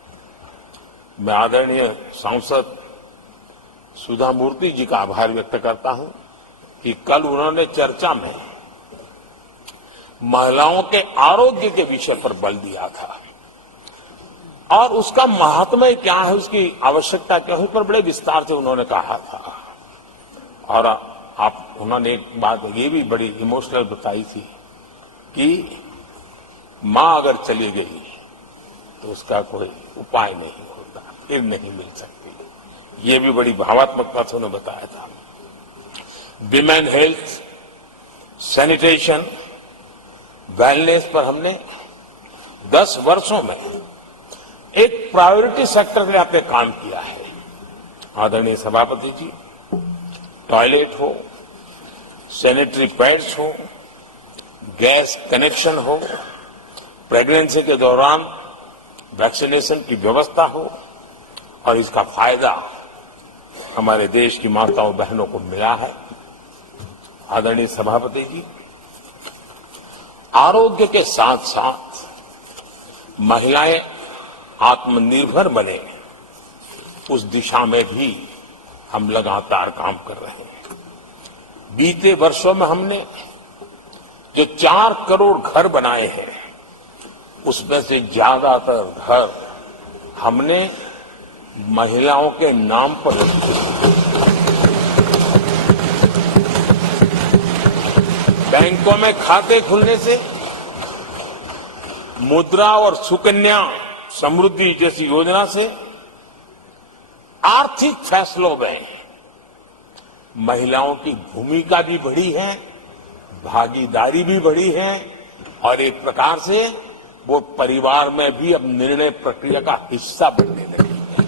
मैं आदरणीय सांसद सुधा मूर्ति जी का आभार व्यक्त करता हूं कि कल उन्होंने चर्चा में महिलाओं के आरोग्य के विषय पर बल दिया था और उसका महात्म्य क्या है, उसकी आवश्यकता क्या है, पर बड़े विस्तार से उन्होंने कहा था। और उन्होंने एक बात ये भी बड़ी इमोशनल बताई थी कि मां अगर चली गई तो उसका कोई उपाय नहीं होता, फिर नहीं मिल सकती। ये भी बड़ी भावात्मकता से उन्होंने बताया था। विमेन हेल्थ, सैनिटेशन, वेलनेस पर हमने 10 वर्षों में एक प्रायोरिटी सेक्टर में आपने काम किया है। आदरणीय सभापति जी, टॉयलेट हो, सैनिटरी पैड्स हो, गैस कनेक्शन हो, प्रेगनेंसी के दौरान वैक्सीनेशन की व्यवस्था हो और इसका फायदा हमारे देश की माताओं बहनों को मिला है। आदरणीय सभापति जी, आरोग्य के साथ साथ महिलाएं आत्मनिर्भर बने, उस दिशा में भी हम लगातार काम कर रहे हैं। बीते वर्षों में हमने जो 4 करोड़ घर बनाए हैं, उसमें से ज्यादातर घर हमने महिलाओं के नाम पर रखे। बैंकों में खाते खुलने से मुद्रा और सुकन्या समृद्धि जैसी योजना से आर्थिक फैसलों में महिलाओं की भूमिका भी बढ़ी है, भागीदारी भी बढ़ी है और एक प्रकार से वो परिवार में भी अब निर्णय प्रक्रिया का हिस्सा बनने लगी है।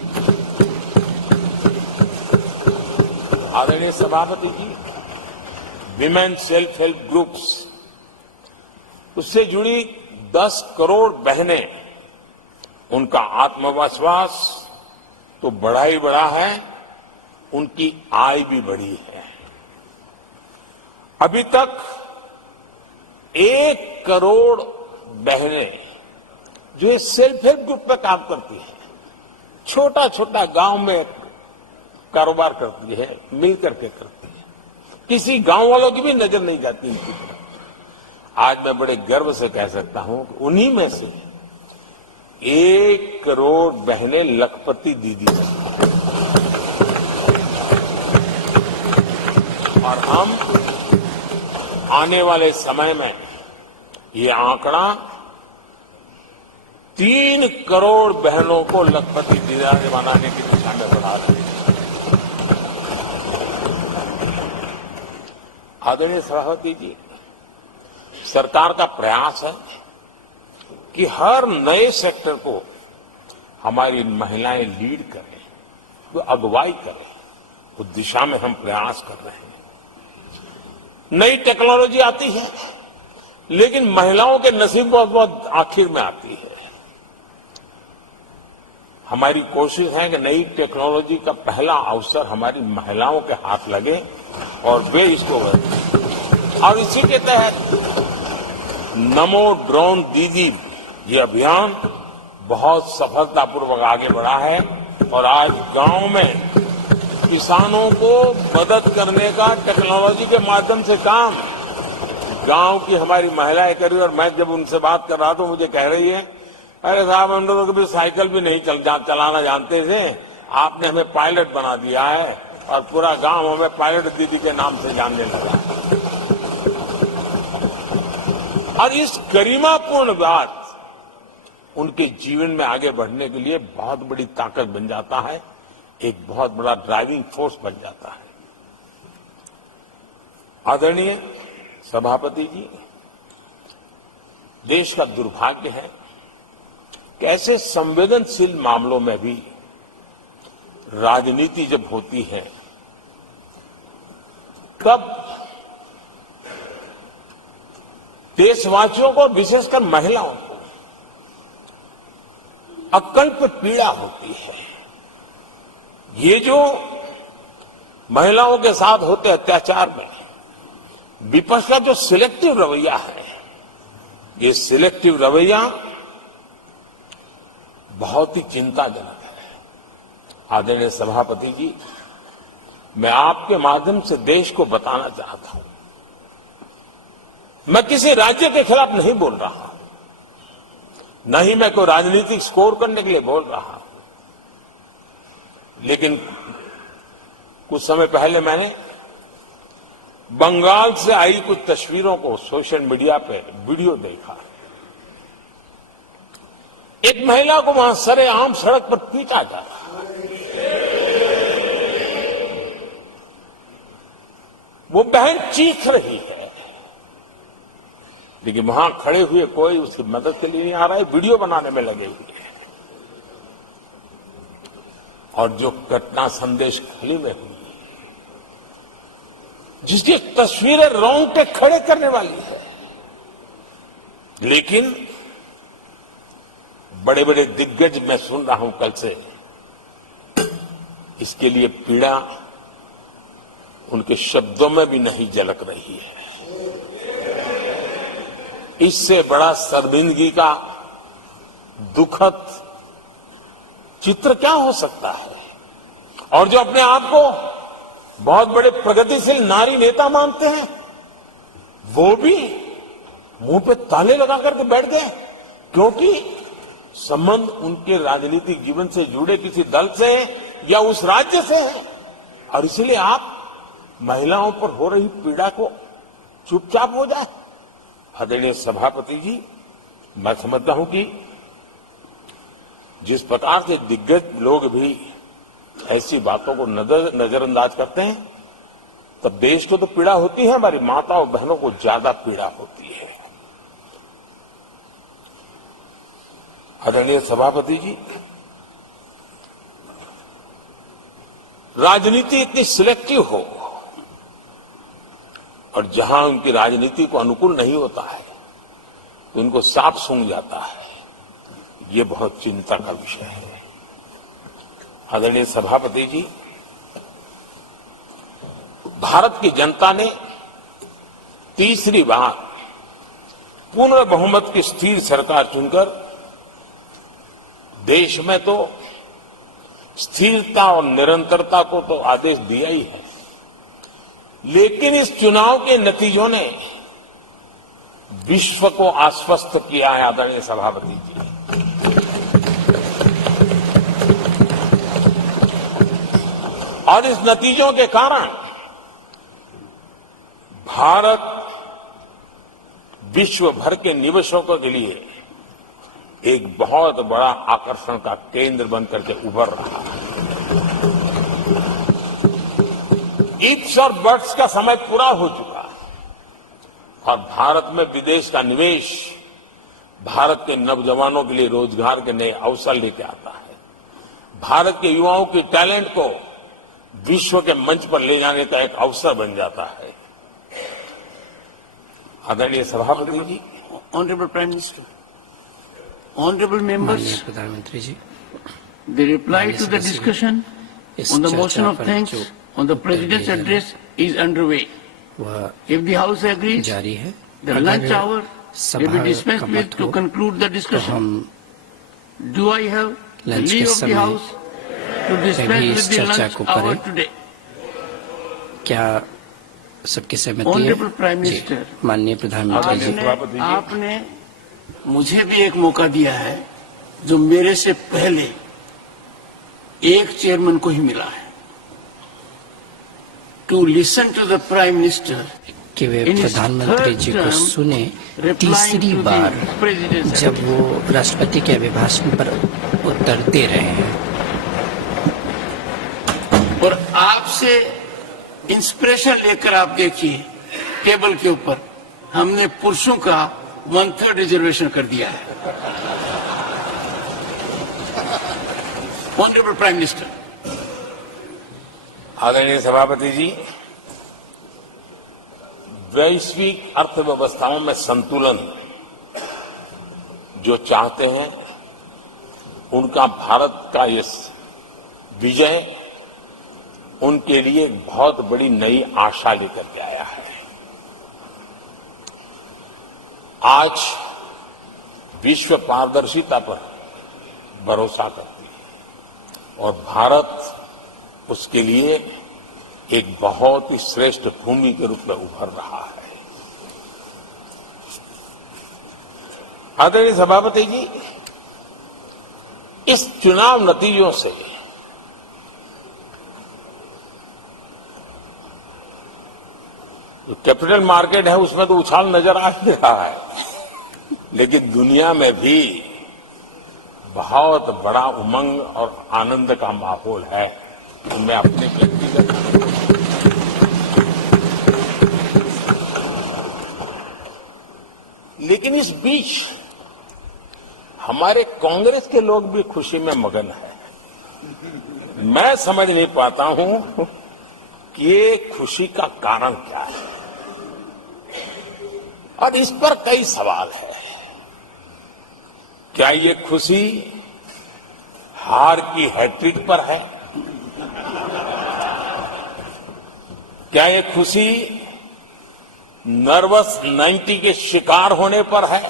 आदरणीय सभापति जी, विमेन सेल्फ हेल्प ग्रुप्स, उससे जुड़ी 10 करोड़ बहनें, उनका आत्मविश्वास तो बढ़ा ही बढ़ा है, उनकी आय भी बढ़ी है। अभी तक 1 करोड़ बहनें जो ये सेल्फ हेल्प ग्रुप में काम करती है, छोटा छोटा गांव में कारोबार करती है, मिल करके करती है, किसी गांव वालों की भी नजर नहीं जाती इनकी तरफ। आज मैं बड़े गर्व से कह सकता हूं कि उन्हीं में से 1 करोड़ बहनें लखपति दीदी हैं और हम आने वाले समय में ये आंकड़ा 3 करोड़ बहनों को लखपति दीदी बनाने की दिशा में बढ़ा रहे हैं। आदरणीय सभापति जी, सरकार का प्रयास है कि हर नए सेक्टर को हमारी महिलाएं लीड करें, वो अगुवाई करें, उस दिशा में हम प्रयास कर रहे हैं। नई टेक्नोलॉजी आती है, लेकिन महिलाओं के नसीब बहुत बहुत आखिर में आती है। हमारी कोशिश है कि नई टेक्नोलॉजी का पहला अवसर हमारी महिलाओं के हाथ लगे और वे इसको करें। और इसी के तहत नमो ड्रोन दीदी ये अभियान बहुत सफलतापूर्वक आगे बढ़ा है और आज गांव में किसानों को मदद करने का टेक्नोलॉजी के माध्यम से काम गांव की हमारी महिलाएं कर रही है। और मैं जब उनसे बात कर रहा था, मुझे कह रही है, अरे साहब हम लोग कभी साइकिल भी नहीं चलाना जानते थे, आपने हमें पायलट बना दिया है और पूरा गांव हमें पायलट दीदी के नाम से जानने लगा। और इस गरिमापूर्ण बात उनके जीवन में आगे बढ़ने के लिए बहुत बड़ी ताकत बन जाता है, एक बहुत बड़ा ड्राइविंग फोर्स बन जाता है। आदरणीय सभापति जी, देश का दुर्भाग्य है कि ऐसे संवेदनशील मामलों में भी राजनीति जब होती है तब देशवासियों को, विशेषकर महिलाओं को अकल्प पीड़ा होती है। ये जो महिलाओं के साथ होते अत्याचार में विपक्ष का जो सिलेक्टिव रवैया है, ये सिलेक्टिव रवैया बहुत ही चिंताजनक है। आदरणीय सभापति जी, मैं आपके माध्यम से देश को बताना चाहता हूं, मैं किसी राज्य के खिलाफ नहीं बोल रहा हूं, न ही मैं कोई राजनीतिक स्कोर करने के लिए बोल रहा हूं, लेकिन कुछ समय पहले मैंने बंगाल से आई कुछ तस्वीरों को सोशल मीडिया पे वीडियो देखा। एक महिला को वहां सरेआम सड़क पर पीटा जा रहा, वो बहन चीख रही है, लेकिन वहां खड़े हुए कोई उसकी मदद के लिए नहीं आ रहा है, वीडियो बनाने में लगे हुए हैं। और जो घटना संदेश खाली में हुई, जिसकी तस्वीरें रोंगटे खड़े करने वाली है, लेकिन बड़े बड़े दिग्गज मैं सुन रहा हूं कल से, इसके लिए पीड़ा उनके शब्दों में भी नहीं झलक रही है। इससे बड़ा शर्मिंदगी का दुखद चित्र क्या हो सकता है? और जो अपने आप को बहुत बड़े प्रगतिशील नारी नेता मानते हैं, वो भी मुंह पे ताले लगा करके बैठ गए, क्योंकि संबंध उनके राजनीतिक जीवन से जुड़े किसी दल से या उस राज्य से है। और इसलिए आप महिलाओं पर हो रही पीड़ा को चुपचाप हो जाए। आदरणीय सभापति जी, मैं समझता हूं कि जिस प्रकार से दिग्गज लोग भी ऐसी बातों को नजरअंदाज करते हैं, तब देश को तो पीड़ा होती है, हमारी माताओं बहनों को ज्यादा पीड़ा होती है। आदरणीय सभापति जी, राजनीति इतनी सिलेक्टिव हो और जहां उनकी राजनीति को अनुकूल नहीं होता है तो उनको सांप सूंघ जाता है, ये बहुत चिंता का विषय है। आदरणीय सभापति जी, भारत की जनता ने तीसरी बार पूर्ण बहुमत की स्थिर सरकार चुनकर देश में तो स्थिरता और निरंतरता को तो आदेश दिया ही है, लेकिन इस चुनाव के नतीजों ने विश्व को आश्वस्त किया है। आदरणीय सभापति जी, और इस नतीजों के कारण भारत विश्व भर के निवेशकों के लिए एक बहुत बड़ा आकर्षण का केंद्र बनकर के उभर रहा है। इफ्स और बट्स का समय पूरा हो चुका है और भारत में विदेश का निवेश भारत के नौजवानों के लिए रोजगार के नए अवसर लेके आता है। भारत के युवाओं के टैलेंट को विश्व के मंच पर ले जाने का एक अवसर बन जाता है। आदरणीय सभापति जी, honourable prime minister, honourable members, प्रधानमंत्री जी, the reply to the discussion on the motion of thanks on the president's address is underway. वह If the House agrees, जारी है। the lunch hour will be dispensed with to conclude the तो discussion. हम Do I have the lunch के leave of the समय House to dispense इस with the चर्चा lunch को hour करें। today? क्या सबकी सहमति है? Honorable Prime जी, Minister, माननीय प्रधानमंत्री जी, आपने मुझे भी एक मौका दिया है जो मेरे से पहले एक चेयरमैन को ही मिला है, to listen to the prime minister कि वे प्रधानमंत्री जी को सुने तीसरी बार जब वो राष्ट्रपति के अभिभाषण पर उत्तर दे रहे हैं। और आपसे इंस्पिरेशन लेकर आप देखिए, टेबल के ऊपर हमने पुरुषों का 1/3 रिजर्वेशन कर दिया है। ऑनरेबल प्राइम मिनिस्टर, आदरणीय सभापति जी, वैश्विक अर्थव्यवस्थाओं में संतुलन जो चाहते हैं, उनका भारत का ये विजय उनके लिए एक बहुत बड़ी नई आशा लेकर के आया है। आज विश्व पारदर्शिता पर भरोसा करती है और भारत उसके लिए एक बहुत ही श्रेष्ठ भूमि के रूप में उभर रहा है। आदरणीय सभापति जी, इस चुनाव नतीजों से जो कैपिटल मार्केट है उसमें तो उछाल नजर आ ही रहा है, लेकिन दुनिया में भी बहुत बड़ा उमंग और आनंद का माहौल है। मैं अपने व्यक्तिगत लेकिन इस बीच हमारे कांग्रेस के लोग भी खुशी में मगन है। मैं समझ नहीं पाता हूं कि ये खुशी का कारण क्या है, और इस पर कई सवाल है। क्या ये खुशी हार की हैट्रिक पर है? क्या ये खुशी नर्वस 90 के शिकार होने पर है?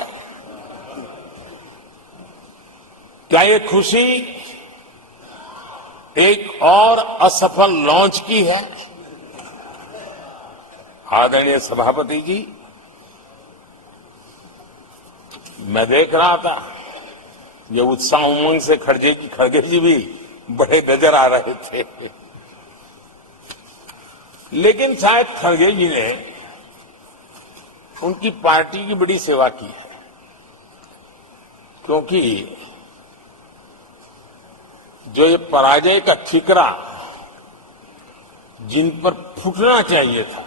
क्या ये खुशी एक और असफल लॉन्च की है? आदरणीय सभापति जी, मैं देख रहा था ये उत्साह उमंग से खड़गे जी भी बड़े नजर आ रहे थे, लेकिन शायद खड़गे जी ने उनकी पार्टी की बड़ी सेवा की है। क्योंकि जो ये पराजय का ठिकरा जिन पर फूटना चाहिए था,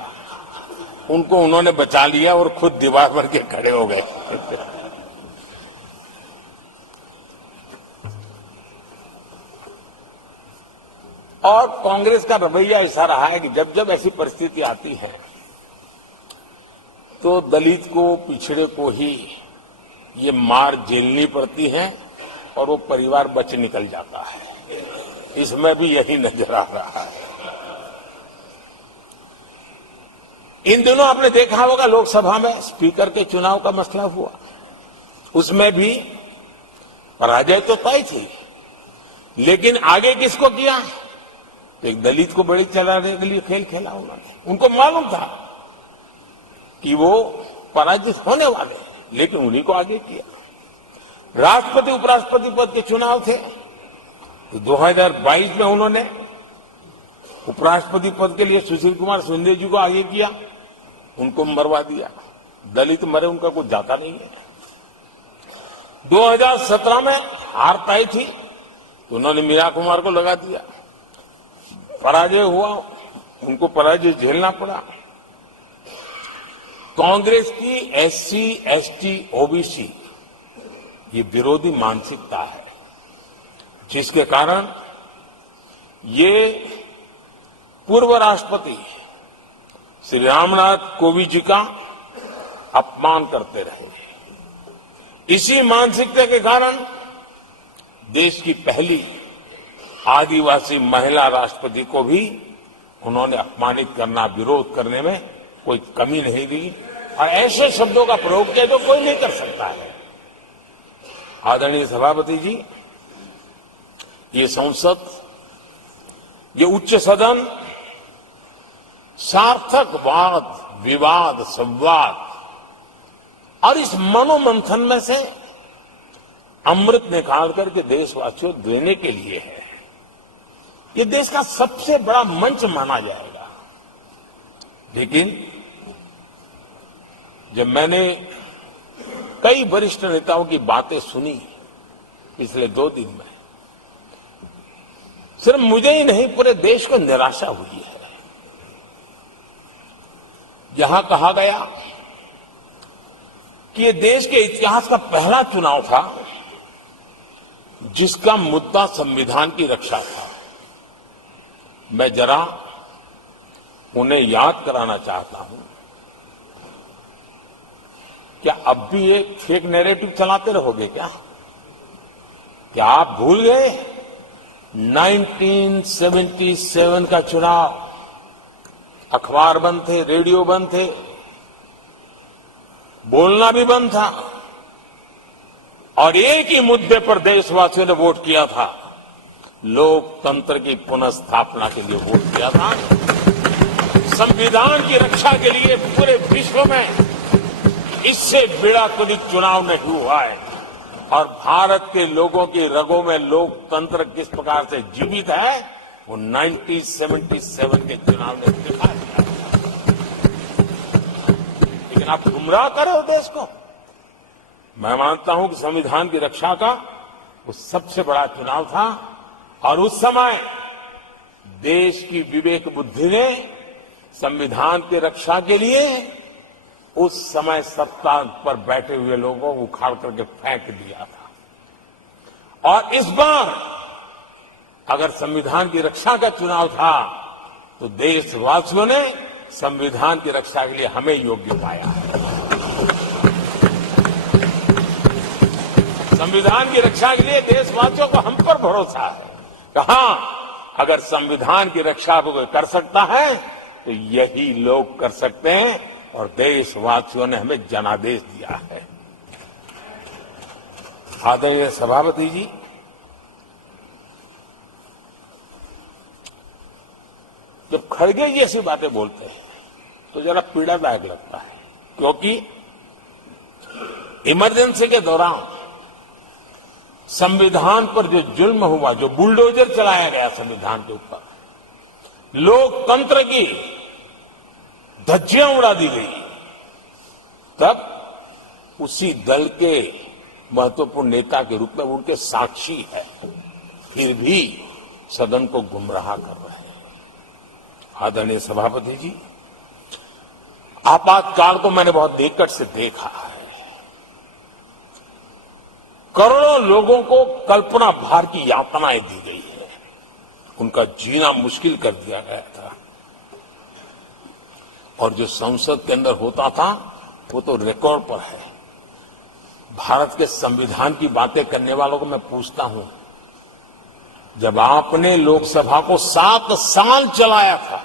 उनको उन्होंने बचा लिया और खुद दीवार भर के खड़े हो गए। और कांग्रेस का रवैया ऐसा रहा है कि जब जब ऐसी परिस्थिति आती है तो दलित को, पिछड़े को ही ये मार झेलनी पड़ती है और वो परिवार बच निकल जाता है। इसमें भी यही नजर आ रहा है। इन दिनों आपने देखा होगा लोकसभा में स्पीकर के चुनाव का मसला हुआ, उसमें भी पराजय तो तय थी, लेकिन आगे किसको किया? एक दलित को बड़ी चलाने के लिए खेल खेला उन्होंने। उनको मालूम था कि वो पराजित होने वाले, लेकिन उन्हीं को आगे किया। राष्ट्रपति उपराष्ट्रपति पद के चुनाव थे तो 2022 में उन्होंने उपराष्ट्रपति पद के लिए सुशील कुमार शिंदे जी को आगे किया, उनको मरवा दिया। दलित मरे, उनका कुछ जाता नहीं है। 2017 में हार पाई थी तो उन्होंने मीरा कुमार को लगा दिया। पराजय हुआ, उनको पराजय झेलना पड़ा। कांग्रेस की एससी, एसटी, ओबीसी ये विरोधी मानसिकता है, जिसके कारण ये पूर्व राष्ट्रपति श्री रामनाथ कोविंद जी का अपमान करते रहे। इसी मानसिकता के कारण देश की पहली आदिवासी महिला राष्ट्रपति को भी उन्होंने अपमानित करना, विरोध करने में कोई कमी नहीं दी और ऐसे शब्दों का प्रयोग किया जो कोई नहीं कर सकता है। आदरणीय सभापति जी, ये संसद, ये उच्च सदन सार्थक वाद, विवाद, संवाद और इस मनोमंथन में से अमृत निकाल करके देशवासियों देने के लिए है। ये देश का सबसे बड़ा मंच माना जाएगा। लेकिन जब मैंने कई वरिष्ठ नेताओं की बातें सुनी पिछले 2 दिन में, सिर्फ मुझे ही नहीं पूरे देश को निराशा हुई है। जहां कहा गया कि ये देश के इतिहास का पहला चुनाव था जिसका मुद्दा संविधान की रक्षा था, मैं जरा उन्हें याद कराना चाहता हूं। क्या अब भी एक फेक नैरेटिव चलाते रहोगे क्या आप भूल गए 1977 का चुनाव? अखबार बंद थे, रेडियो बंद थे, बोलना भी बंद था और एक ही मुद्दे पर देशवासियों ने वोट किया था, लोकतंत्र की पुनर्स्थापना के लिए वोट किया था। संविधान की रक्षा के लिए पूरे विश्व में इससे बड़ा कोई चुनाव नहीं हुआ है और भारत के लोगों की रगों में लोकतंत्र किस प्रकार से जीवित है वो 1977 के चुनाव ने दिखा दिया। लेकिन आप गुमराह कर रहे हो देश को। मैं मानता हूं कि संविधान की रक्षा का वो सबसे बड़ा चुनाव था और उस समय देश की विवेक बुद्धि ने संविधान की रक्षा के लिए उस समय सत्ता पर बैठे हुए लोगों को उखाड़ करके फेंक दिया था। और इस बार अगर संविधान की रक्षा का चुनाव था तो देशवासियों ने संविधान की रक्षा के लिए हमें योग्य पाया है। संविधान की रक्षा के लिए देशवासियों को हम पर भरोसा है। कहा अगर संविधान की रक्षा कोई कर सकता है तो यही लोग कर सकते हैं और देशवासियों ने हमें जनादेश दिया है। आदरणीय सभापति जी, जब खड़गे जी ऐसी बातें बोलते हैं तो जरा पीड़ादायक लगता है, क्योंकि इमरजेंसी के दौरान संविधान पर जो जुल्म हुआ, जो बुलडोजर चलाया गया संविधान के ऊपर, लोकतंत्र की धज्जियां उड़ा दी गई, तब उसी दल के महत्वपूर्ण नेता के रूप में उनके साक्षी है, फिर भी सदन को गुमराह कर रहे हैं। आदरणीय सभापति जी, आपातकाल को मैंने बहुत निकट से देखा है। करोड़ों लोगों को कल्पना भार की यातनाएं दी गई है, उनका जीना मुश्किल कर दिया गया था। और जो संसद के अंदर होता था वो तो रिकॉर्ड पर है। भारत के संविधान की बातें करने वालों को मैं पूछता हूं, जब आपने लोकसभा को 7 साल चलाया था,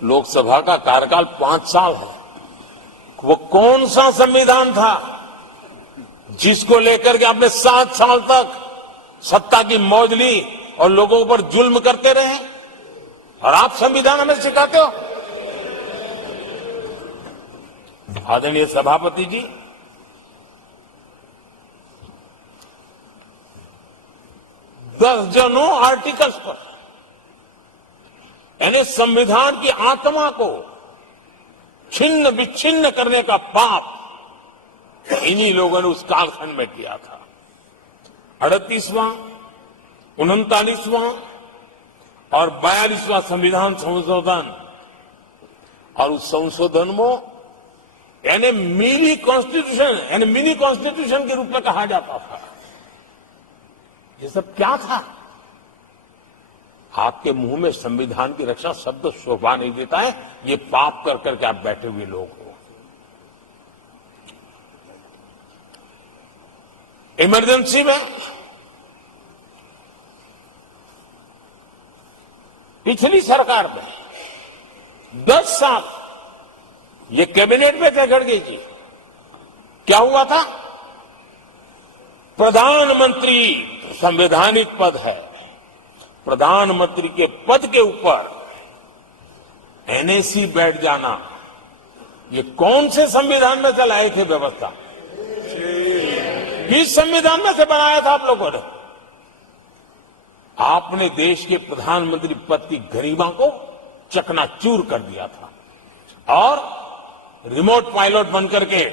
लोकसभा का कार्यकाल 5 साल है, वो कौन सा संविधान था जिसको लेकर के आपने 7 साल तक सत्ता की मौज ली और लोगों पर जुल्म करते रहे? और आप संविधान हमें सिखाते हो? आदरणीय सभापति जी, दर्जनों आर्टिकल्स पर, यानी संविधान की आत्मा को छिन्न विच्छिन्न करने का पाप इन्हीं लोगों ने उस कालखंड में किया था। 38वां, 39वां और 42वां संविधान संशोधन, और उस संशोधन में यानी मिनी कॉन्स्टिट्यूशन, यानी मिनी कॉन्स्टिट्यूशन के रूप में कहा जाता था। ये सब क्या था? आपके मुंह में संविधान की रक्षा शब्द शोभा नहीं देता है। ये पाप कर करके आप बैठे हुए लोग हो। इमरजेंसी में पिछली सरकार में 10 साल ये कैबिनेट में तय कर गई थी। क्या हुआ था? प्रधानमंत्री संवैधानिक पद है, प्रधानमंत्री के पद के ऊपर एनएसी बैठ जाना, ये कौन से संविधान में से लाए थे व्यवस्था? किस संविधान में से बनाया था आप लोगों ने? आपने देश के प्रधानमंत्री पद की गरिमा को चकनाचूर कर दिया था और रिमोट पायलट बनकर के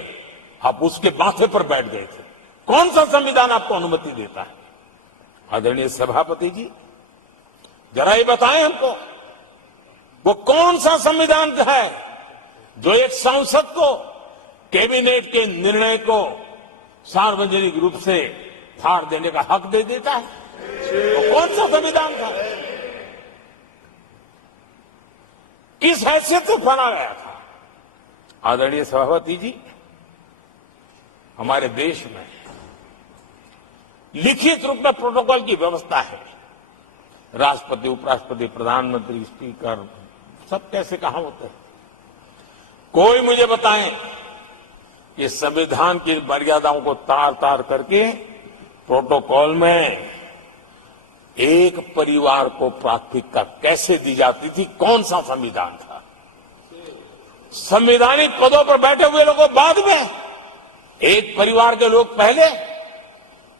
आप उसके माथे पर बैठ गए थे। कौन सा संविधान आपको अनुमति देता है? आदरणीय सभापति जी, जरा ये बताएं हमको, वो कौन सा संविधान है जो एक सांसद को कैबिनेट के निर्णय को सार्वजनिक रूप से फाड़ देने का हक दे देता है? वो कौन सा संविधान था? किस हैसियत से बना गया था? आदरणीय सभापति जी, हमारे देश में लिखित रूप में प्रोटोकॉल की व्यवस्था है। राष्ट्रपति, उपराष्ट्रपति, प्रधानमंत्री, स्पीकर सब कैसे कहां होते हैं? कोई मुझे बताएं कि संविधान की मर्यादाओं को तार तार करके प्रोटोकॉल में एक परिवार को प्राथमिकता कैसे दी जाती थी? कौन सा संविधान था? संवैधानिक पदों पर बैठे हुए लोगों बाद में, एक परिवार के लोग पहले।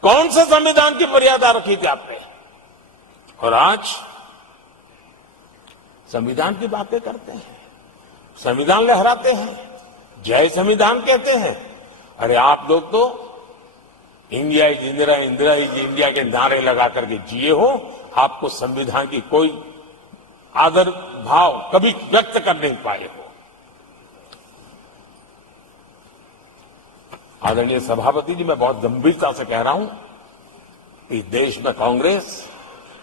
कौन से संविधान की मर्यादा रखी थी आपने? और आज संविधान की बातें करते हैं, संविधान लहराते हैं, जय संविधान कहते हैं। अरे आप लोग तो India is Indira, Indira is India के नारे लगा करके जिए हो। आपको संविधान की कोई आदर भाव कभी व्यक्त कर नहीं पाए हो। आदरणीय सभापति जी, मैं बहुत गंभीरता से कह रहा हूं कि देश में कांग्रेस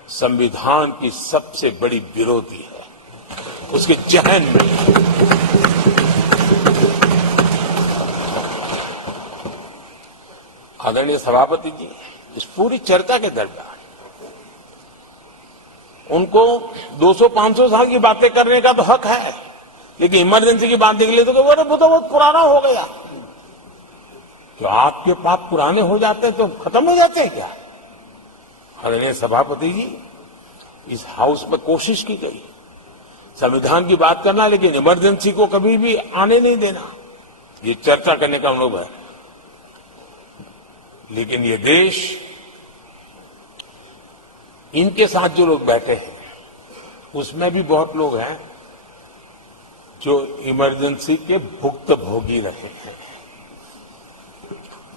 संविधान की सबसे बड़ी विरोधी है। उसके जहन में आदरणीय सभापति जी, इस पूरी चर्चा के दरमियान उनको 200-500 साल की बातें करने का तो हक है, लेकिन इमरजेंसी की बात के लिए तो वो तो बहुत पुराना हो गया। तो आपके पाप पुराने हो जाते हैं तो खत्म हो जाते हैं क्या? आदरणीय सभापति जी, इस हाउस में कोशिश की गई संविधान की बात करना, लेकिन इमरजेंसी को कभी भी आने नहीं देना, ये चर्चा करने का अनुभव है। लेकिन ये देश, इनके साथ जो लोग बैठे हैं उसमें भी बहुत लोग हैं जो इमरजेंसी के भुक्तभोगी रहे हैं।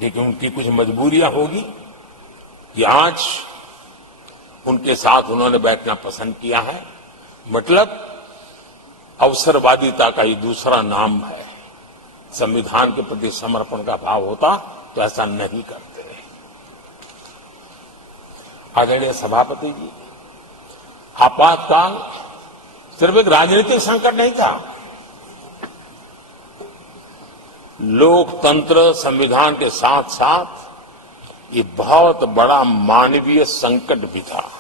लेकिन उनकी कुछ मजबूरियां होगी कि आज उनके साथ उन्होंने बैठना पसंद किया है। मतलब अवसरवादिता का ये दूसरा नाम है। संविधान के प्रति समर्पण का भाव होता तो ऐसा नहीं करते। आदरणीय सभापति जी, आपातकाल सिर्फ एक राजनीतिक संकट नहीं था, लोकतंत्र संविधान के साथ साथ ये बहुत बड़ा मानवीय संकट भी था।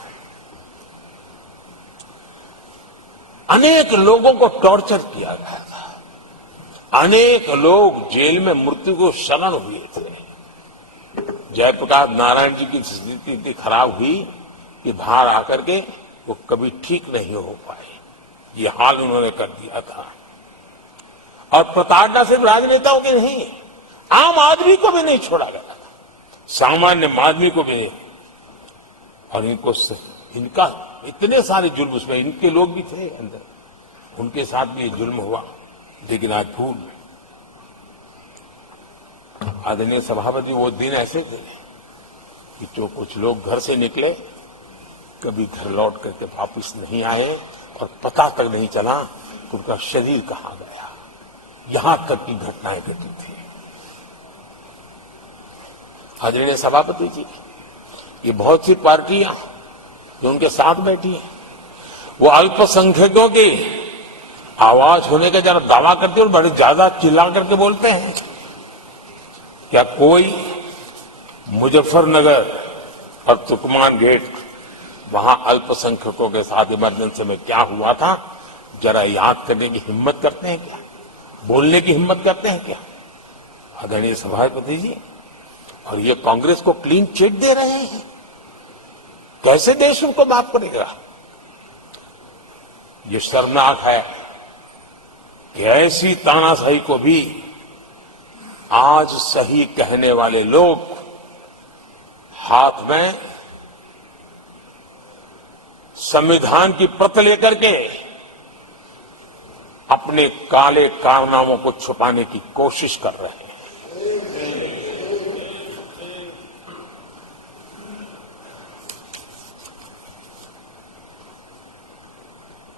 अनेक लोगों को टॉर्चर किया गया था, अनेक लोग जेल में मृत्यु को शरण हुए थे। जयप्रकाश नारायण जी की स्थिति इतनी खराब हुई कि बाहर आकर के वो कभी ठीक नहीं हो पाए। ये हाल उन्होंने कर दिया था। और प्रताड़ना सिर्फ राजनेताओं की नहीं, आम आदमी को भी नहीं छोड़ा गया था, सामान्य आदमी को भी नहीं। और इनका इतने सारे जुल्म, उसमें इनके लोग भी थे अंदर, उनके साथ भी ये जुल्म हुआ। लेकिन आज भूल, आदरणीय सभापति, वो दिन ऐसे थे कि जो कुछ लोग घर से निकले कभी घर लौट करके वापस नहीं आए और पता तक नहीं चला कि उनका शरीर कहाँ गया। यहां तक की घटनाएं घटी थी। आदरणीय सभापति जी, ये बहुत सी पार्टियां जो उनके साथ बैठी हैं, वो अल्पसंख्यकों की आवाज होने का जरा दावा करते और बड़े ज्यादा चिल्ला करके बोलते हैं। क्या कोई मुजफ्फरनगर और तुर्कमान गेट, वहां अल्पसंख्यकों के साथ इमरजेंसी में क्या हुआ था, जरा याद करने की हिम्मत करते हैं क्या? बोलने की हिम्मत करते हैं क्या? आदरणीय सभापति जी, और ये कांग्रेस को क्लीन चिट दे रहे हैं। कैसे देश उनको माफ करेगा? ये शर्मनाक है कि ऐसी तानाशाही को भी आज सही कहने वाले लोग हाथ में संविधान की प्रत लेकर के अपने काले कारनामों को छुपाने की कोशिश कर रहे हैं।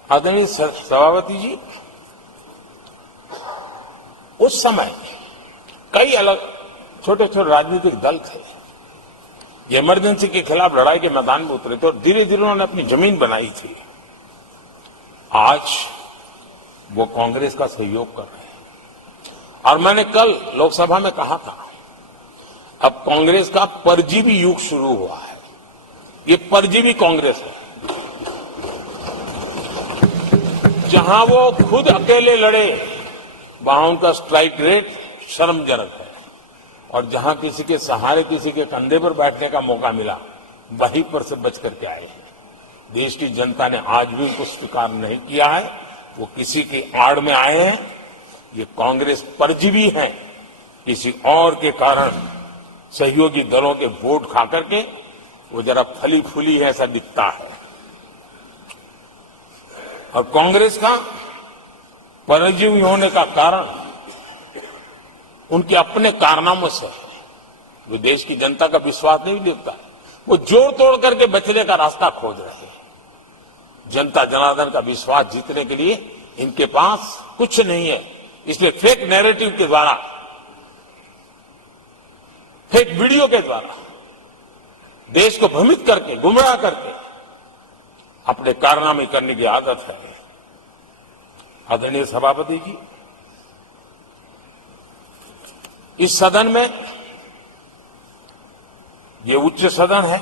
आदरणीय सभापति जी, उस समय कई अलग छोटे छोटे राजनीतिक दल थे, ये इमरजेंसी के खिलाफ लड़ाई के मैदान में उतरे थे और धीरे धीरे उन्होंने अपनी जमीन बनाई थी। आज वो कांग्रेस का सहयोग कर रहे हैं। और मैंने कल लोकसभा में कहा था, अब कांग्रेस का परजीवी युग शुरू हुआ है। ये परजीवी कांग्रेस है, जहां वो खुद अकेले लड़े वहां उनका स्ट्राइक रेट शर्मजनक है, और जहां किसी के सहारे, किसी के कंधे पर बैठने का मौका मिला, वहीं पर से बच करके आए हैं। देश की जनता ने आज भी उसको स्वीकार नहीं किया है, वो किसी की आड़ में आए हैं। ये कांग्रेस परजीवी है, किसी और के कारण सहयोगी दलों के वोट खा करके वो जरा फली फूली है ऐसा दिखता है। और कांग्रेस का परजीवी होने का कारण उनके अपने कारनामों से है। वो देश की जनता का विश्वास नहीं देता, वो जोड़ तोड़ करके बचने का रास्ता खोज रहे हैं। जनता जनार्दन का विश्वास जीतने के लिए इनके पास कुछ नहीं है, इसलिए फेक नैरेटिव के द्वारा, फेक वीडियो के द्वारा देश को भ्रमित करके, गुमराह करके अपने कारनामे करने की आदत है। आदरणीय सभापति जी, इस सदन में, ये उच्च सदन है,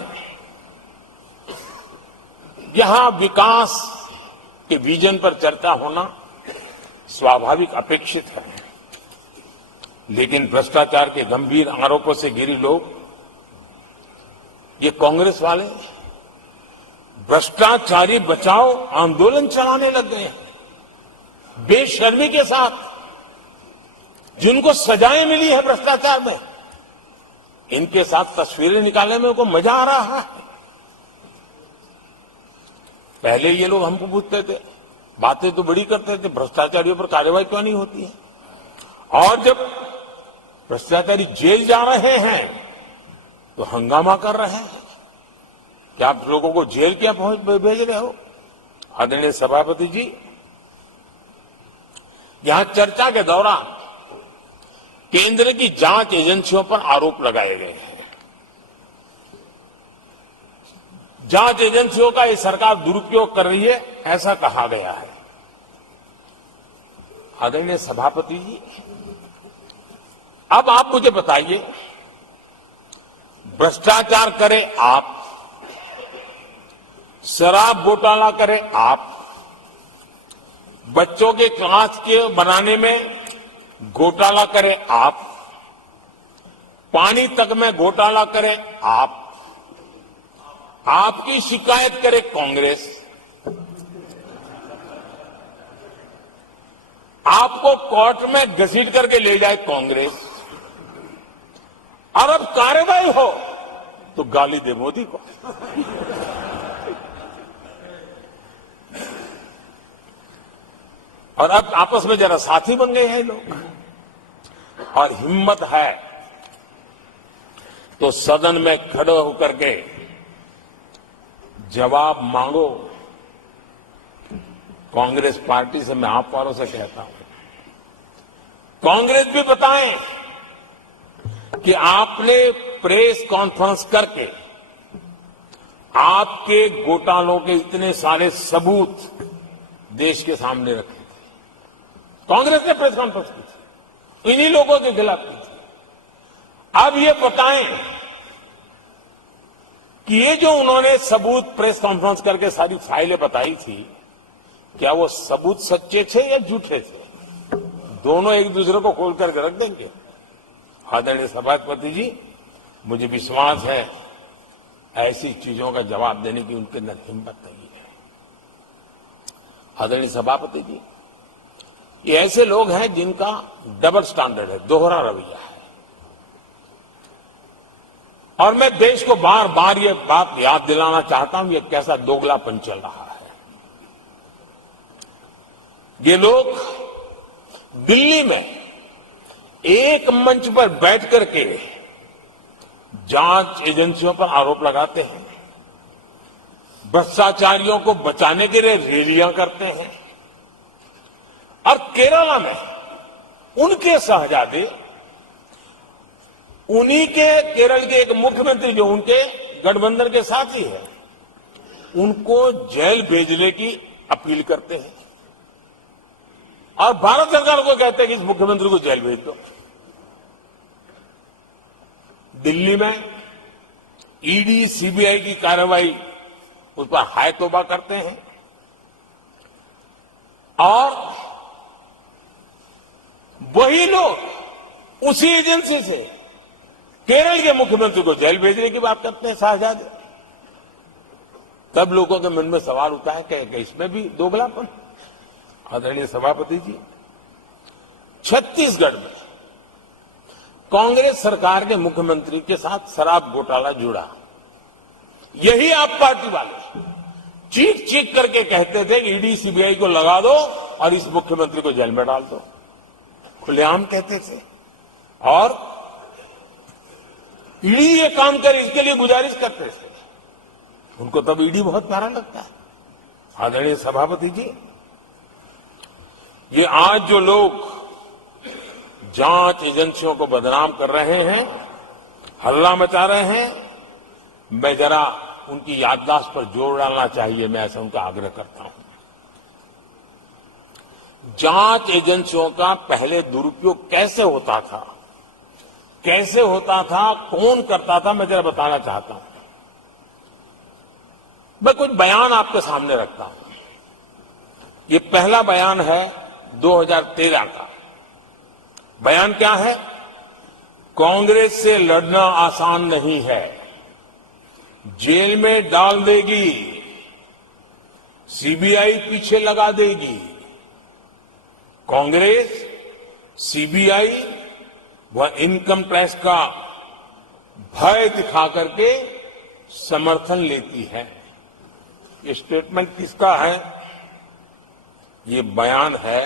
यहां विकास के विजन पर चर्चा होना स्वाभाविक अपेक्षित है। लेकिन भ्रष्टाचार के गंभीर आरोपों से घिरे लोग, ये कांग्रेस वाले भ्रष्टाचारी बचाओ आंदोलन चलाने लग गए हैं बेशर्मी के साथ। जिनको सजाएं मिली है भ्रष्टाचार में, इनके साथ तस्वीरें निकालने में उनको मजा आ रहा है। पहले ये लोग हमको पूछते थे, बातें तो बड़ी करते थे, भ्रष्टाचारियों पर कार्रवाई क्यों नहीं होती है? और जब भ्रष्टाचारी जेल जा रहे हैं तो हंगामा कर रहे हैं। क्या आप लोगों को जेल क्या भेज रहे हो? आदरणीय सभापति जी, यहां चर्चा के दौरान केंद्र की जांच एजेंसियों पर आरोप लगाए गए हैं। जांच एजेंसियों का ये सरकार दुरुपयोग कर रही है, ऐसा कहा गया है। आदरणीय सभापति जी, अब आप मुझे बताइए, भ्रष्टाचार करे आप, शराब घोटाला करे आप, बच्चों के क्लास के बनाने में घोटाला करे आप, पानी तक में घोटाला करे आप, आपकी शिकायत करे कांग्रेस, आपको कोर्ट में घसीट करके ले जाए कांग्रेस, और अब कार्रवाई हो तो गाली दे मोदी को। और अब आपस में जरा साथी बन गए हैं लोग, और हिम्मत है तो सदन में खड़े होकर के जवाब मांगो। कांग्रेस पार्टी से मैं आप वालों से कहता हूं, कांग्रेस भी बताएं कि आपने प्रेस कॉन्फ्रेंस करके आपके घोटालों के इतने सारे सबूत देश के सामने रखे थे। कांग्रेस ने प्रेस कॉन्फ्रेंस की थी, इन्हीं लोगों के खिलाफ की थी। अब ये बताएं कि ये जो उन्होंने सबूत प्रेस कॉन्फ्रेंस करके सारी फाइलें बताई थी, क्या वो सबूत सच्चे थे या झूठे थे? दोनों एक दूसरे को खोल करके रख देंगे। आदरणीय सभापति जी, मुझे विश्वास है ऐसी चीजों का जवाब देने की उनके अंदर हिम्मत नहीं है। आदरणीय सभापति जी, ये ऐसे लोग हैं जिनका डबल स्टैंडर्ड है, दोहरा रवैया है, और मैं देश को बार बार ये बात याद दिलाना चाहता हूं, ये कैसा दोगलापन चल रहा है। ये लोग दिल्ली में एक मंच पर बैठ करके जांच एजेंसियों पर आरोप लगाते हैं, भ्रष्टाचारियों को बचाने के लिए रैलियां करते हैं, और केरला में उनके शहजादे, उन्हीं के केरल के एक मुख्यमंत्री जो उनके गठबंधन के साथी है, उनको जेल भेजने की अपील करते हैं, और भारत सरकार को कहते हैं कि इस मुख्यमंत्री को जेल भेज दो। दिल्ली में ईडी सीबीआई की कार्रवाई उस पर हाय तौबा करते हैं, और वही लोग उसी एजेंसी से केरल के मुख्यमंत्री को जेल भेजने की बात करते हैं, शहजादे। तब लोगों के मन में सवाल उठता है कि इसमें भी दोगलापन। आदरणीय सभापति जी, छत्तीसगढ़ में कांग्रेस सरकार के मुख्यमंत्री के साथ शराब घोटाला जुड़ा। यही आप पार्टी वाले चीख चीख करके कहते थे कि ईडी सीबीआई को लगा दो और इस मुख्यमंत्री को जेल में डाल दो, खुलेआम कहते थे। और ईडी ये काम करे इसके लिए गुजारिश करते थे। उनको तब ईडी बहुत प्यारा लगता है। आदरणीय सभापति जी, ये आज जो लोग जांच एजेंसियों को बदनाम कर रहे हैं, हल्ला मचा रहे हैं, मैं जरा उनकी याददाश्त पर जोर डालना चाहिए, मैं ऐसा उनका आग्रह करता हूं। जांच एजेंसियों का पहले दुरुपयोग कैसे होता था, कौन करता था, मैं जरा बताना चाहता हूं। मैं कुछ बयान आपके सामने रखता हूं। ये पहला बयान है 2013 का। बयान क्या है? कांग्रेस से लड़ना आसान नहीं है, जेल में डाल देगी, सीबीआई पीछे लगा देगी। कांग्रेस सीबीआई व इनकम टैक्स का भय दिखा करके समर्थन लेती है। ये स्टेटमेंट किसका है? ये बयान है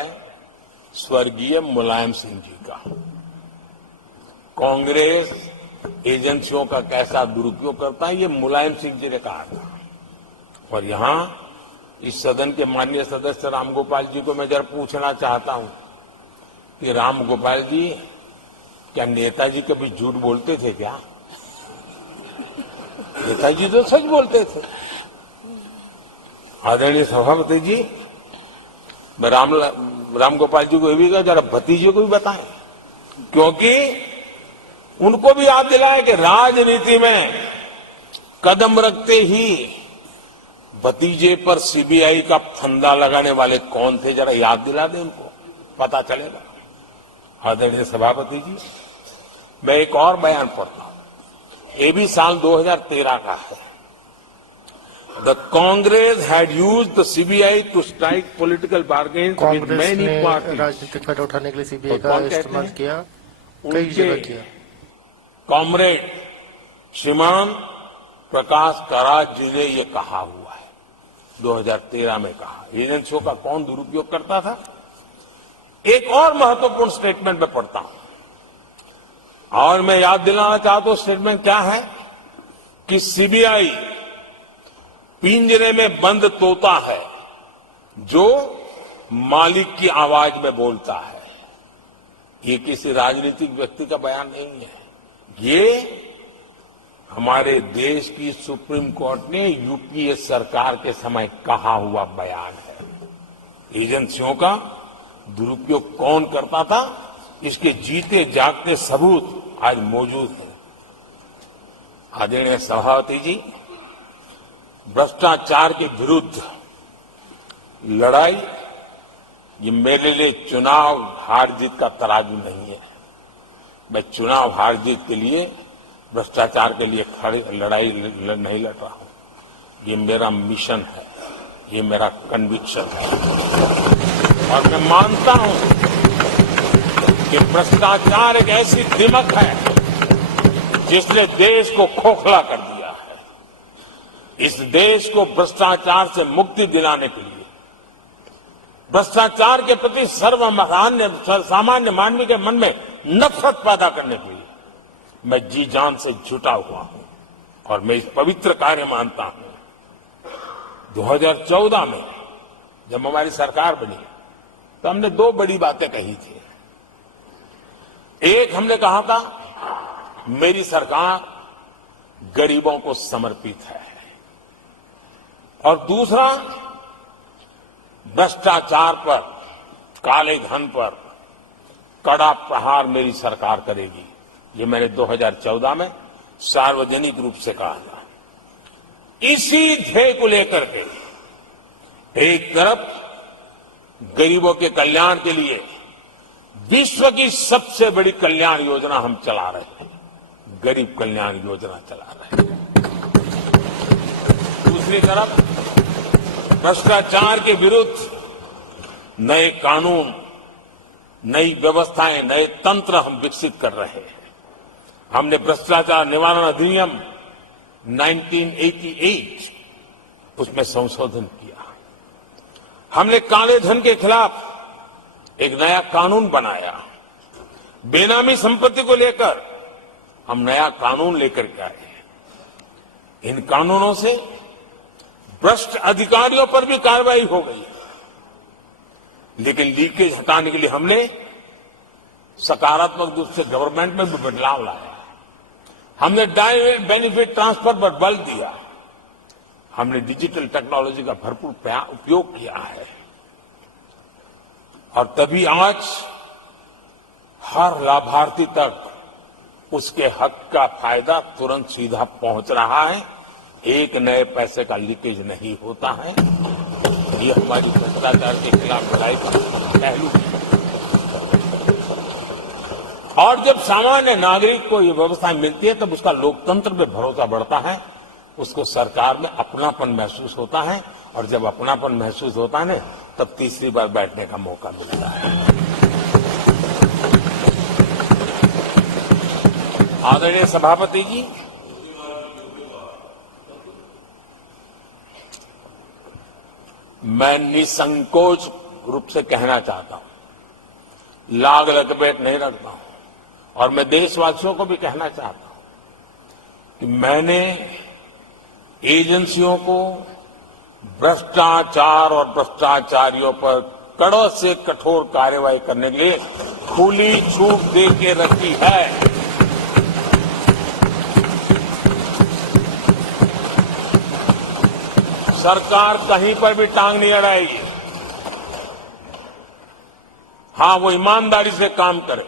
स्वर्गीय मुलायम सिंह जी का। कांग्रेस एजेंसियों का कैसा दुरुपयोग करता है, ये मुलायम सिंह जी ने कहा था। और यहां इस सदन के माननीय सदस्य रामगोपाल जी को मैं जरा पूछना चाहता हूं कि रामगोपाल जी, क्या नेताजी कभी झूठ बोलते थे क्या? नेताजी तो सच बोलते थे। आदरणीय सभापति जी, मैं रामगोपाल जी को ये भी कहा, जरा भतीजे को भी बताएं, क्योंकि उनको भी याद दिलाएं कि राजनीति में कदम रखते ही भतीजे पर सीबीआई का फंदा लगाने वाले कौन थे, जरा याद दिला दें उनको, पता चलेगा। आदरणीय सभापति जी, मैं एक और बयान पढ़ता हूं, ये भी साल 2013 का है। The Congress had used the CBI to strike political bargain with many parties. राजनीतिक फायदा उठाने के लिए सीबीआई का इस्तेमाल किया, कई जगह किया। कॉमरेड श्रीमान प्रकाश कराज जी ने ये कहा हुआ है, 2013 में कहा। एजेंसियों का कौन दुरुपयोग करता था? एक और महत्वपूर्ण स्टेटमेंट में पढ़ता हूं और मैं याद दिलाना चाहता हूं, स्टेटमेंट क्या है कि सीबीआई पिंजरे में बंद तोता है जो मालिक की आवाज में बोलता है। ये किसी राजनीतिक व्यक्ति का बयान नहीं है, ये हमारे देश की सुप्रीम कोर्ट ने यूपीए सरकार के समय कहा हुआ बयान है। एजेंसियों का दुरुपयोग कौन करता था, इसके जीते जागते सबूत आज मौजूद हैं। आदरणीय सभापति जी, भ्रष्टाचार के विरुद्ध लड़ाई ये मेरे लिए चुनाव हार जीत का तराजू नहीं है। मैं चुनाव हार जीत के लिए, भ्रष्टाचार के लिए खड़ी लड़ाई नहीं लड़ रहा हूं। ये मेरा मिशन है, ये मेरा कन्विक्शन है और मैं मानता हूं कि भ्रष्टाचार एक ऐसी दिमक है जिसने देश को खोखला कर दिया है। इस देश को भ्रष्टाचार से मुक्ति दिलाने के लिए, भ्रष्टाचार के प्रति सामान्य मानवी के मन में नफरत पैदा करने के लिए मैं जी जान से जुटा हुआ हूं और मैं इस पवित्र कार्य मानता हूं। 2014 में जब हमारी सरकार बनी तो हमने दो बड़ी बातें कही थी। एक, हमने कहा था मेरी सरकार गरीबों को समर्पित है, और दूसरा, भ्रष्टाचार पर, काले धन पर कड़ा प्रहार मेरी सरकार करेगी। ये मैंने 2014 में सार्वजनिक रूप से कहा था। इसी ध्येय को लेकर के एक तरफ गरीबों के कल्याण के लिए विश्व की सबसे बड़ी कल्याण योजना हम चला रहे हैं, गरीब कल्याण योजना चला रहे हैं। दूसरी तरफ भ्रष्टाचार के विरुद्ध नए कानून, नई व्यवस्थाएं, नए तंत्र हम विकसित कर रहे हैं। हमने भ्रष्टाचार निवारण अधिनियम 1988 उसमें संशोधन किया। हमने काले धन के खिलाफ एक नया कानून बनाया। बेनामी संपत्ति को लेकर हम नया कानून लेकर के आए। इन कानूनों से भ्रष्ट अधिकारियों पर भी कार्रवाई हो गई, लेकिन लीकेज हटाने के लिए हमने सकारात्मक रूप से गवर्नमेंट में भी बदलाव लाया। हमने डायरेक्ट बेनिफिट ट्रांसफर पर बल दिया। हमने डिजिटल टेक्नोलॉजी का भरपूर उपयोग किया है और तभी आज हर लाभार्थी तक उसके हक का फायदा तुरंत सीधा पहुंच रहा है। एक नए पैसे का लीकेज नहीं होता है। ये हमारी भ्रष्टाचार के खिलाफ लड़ाई का पहलू है। और जब सामान्य नागरिक को ये व्यवस्था मिलती है तब उसका लोकतंत्र में भरोसा बढ़ता है, उसको सरकार में अपनापन महसूस होता है, और जब अपनापन महसूस होता है ना, तब तीसरी बार बैठने का मौका मिलता है। आदरणीय सभापति जी, मैं निसंकोच रूप से कहना चाहता हूं, लाग लपेट नहीं रखता हूं और मैं देशवासियों को भी कहना चाहता हूं कि मैंने एजेंसियों को भ्रष्टाचार और भ्रष्टाचारियों पर कड़े से कठोर कार्रवाई करने के लिए खुली छूट दे के रखी है। सरकार कहीं पर भी टांग नहीं अड़ाएगी। हां, वो ईमानदारी से काम करे,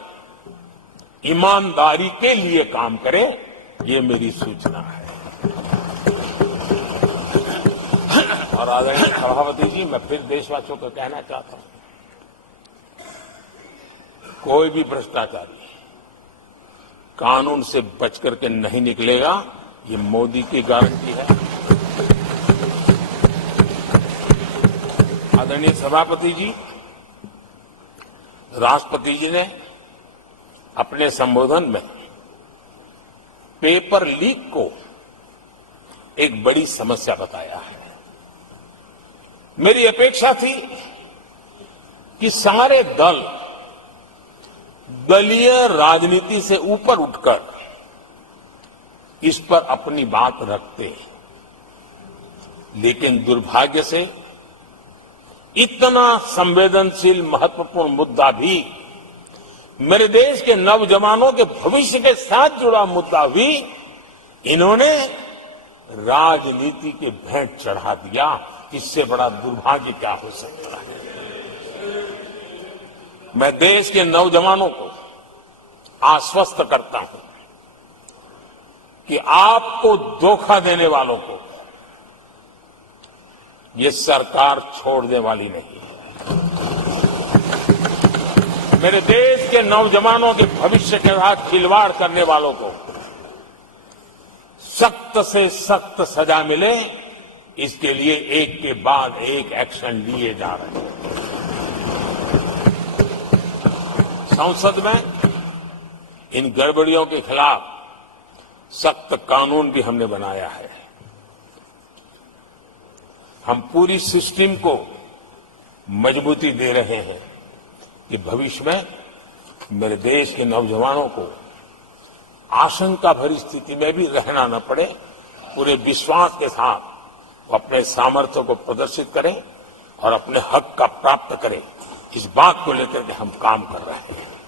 ईमानदारी के लिए काम करे, ये मेरी सूचना है। और आदरणीय सभापति जी, मैं फिर देशवासियों को कहना चाहता हूं, कोई भी भ्रष्टाचारी कानून से बच करके नहीं निकलेगा, ये मोदी की गारंटी है। आदरणीय सभापति जी, राष्ट्रपति जी ने अपने संबोधन में पेपर लीक को एक बड़ी समस्या बताया है। मेरी अपेक्षा थी कि सारे दल दलीय राजनीति से ऊपर उठकर इस पर अपनी बात रखते, लेकिन दुर्भाग्य से इतना संवेदनशील महत्वपूर्ण मुद्दा भी, मेरे देश के नौजवानों के भविष्य के साथ जुड़ा मुद्दा भी इन्होंने राजनीति के भेंट चढ़ा दिया। इससे बड़ा दुर्भाग्य क्या हो सकता है। मैं देश के नौजवानों को आश्वस्त करता हूं कि आपको धोखा देने वालों को ये सरकार छोड़ने वाली नहीं है। मेरे देश के नौजवानों के भविष्य के साथ खिलवाड़ करने वालों को सख्त से सख्त सजा मिले, इसके लिए एक के बाद एक एक्शन लिए जा रहे हैं। संसद में इन गड़बड़ियों के खिलाफ सख्त कानून भी हमने बनाया है। हम पूरी सिस्टम को मजबूती दे रहे हैं कि भविष्य में मेरे देश के नौजवानों को आशंका भरी स्थिति में भी रहना न पड़े। पूरे विश्वास के साथ वो अपने सामर्थ्य को प्रदर्शित करें और अपने हक का प्राप्त करें। इस बात को लेकर के हम काम कर रहे हैं।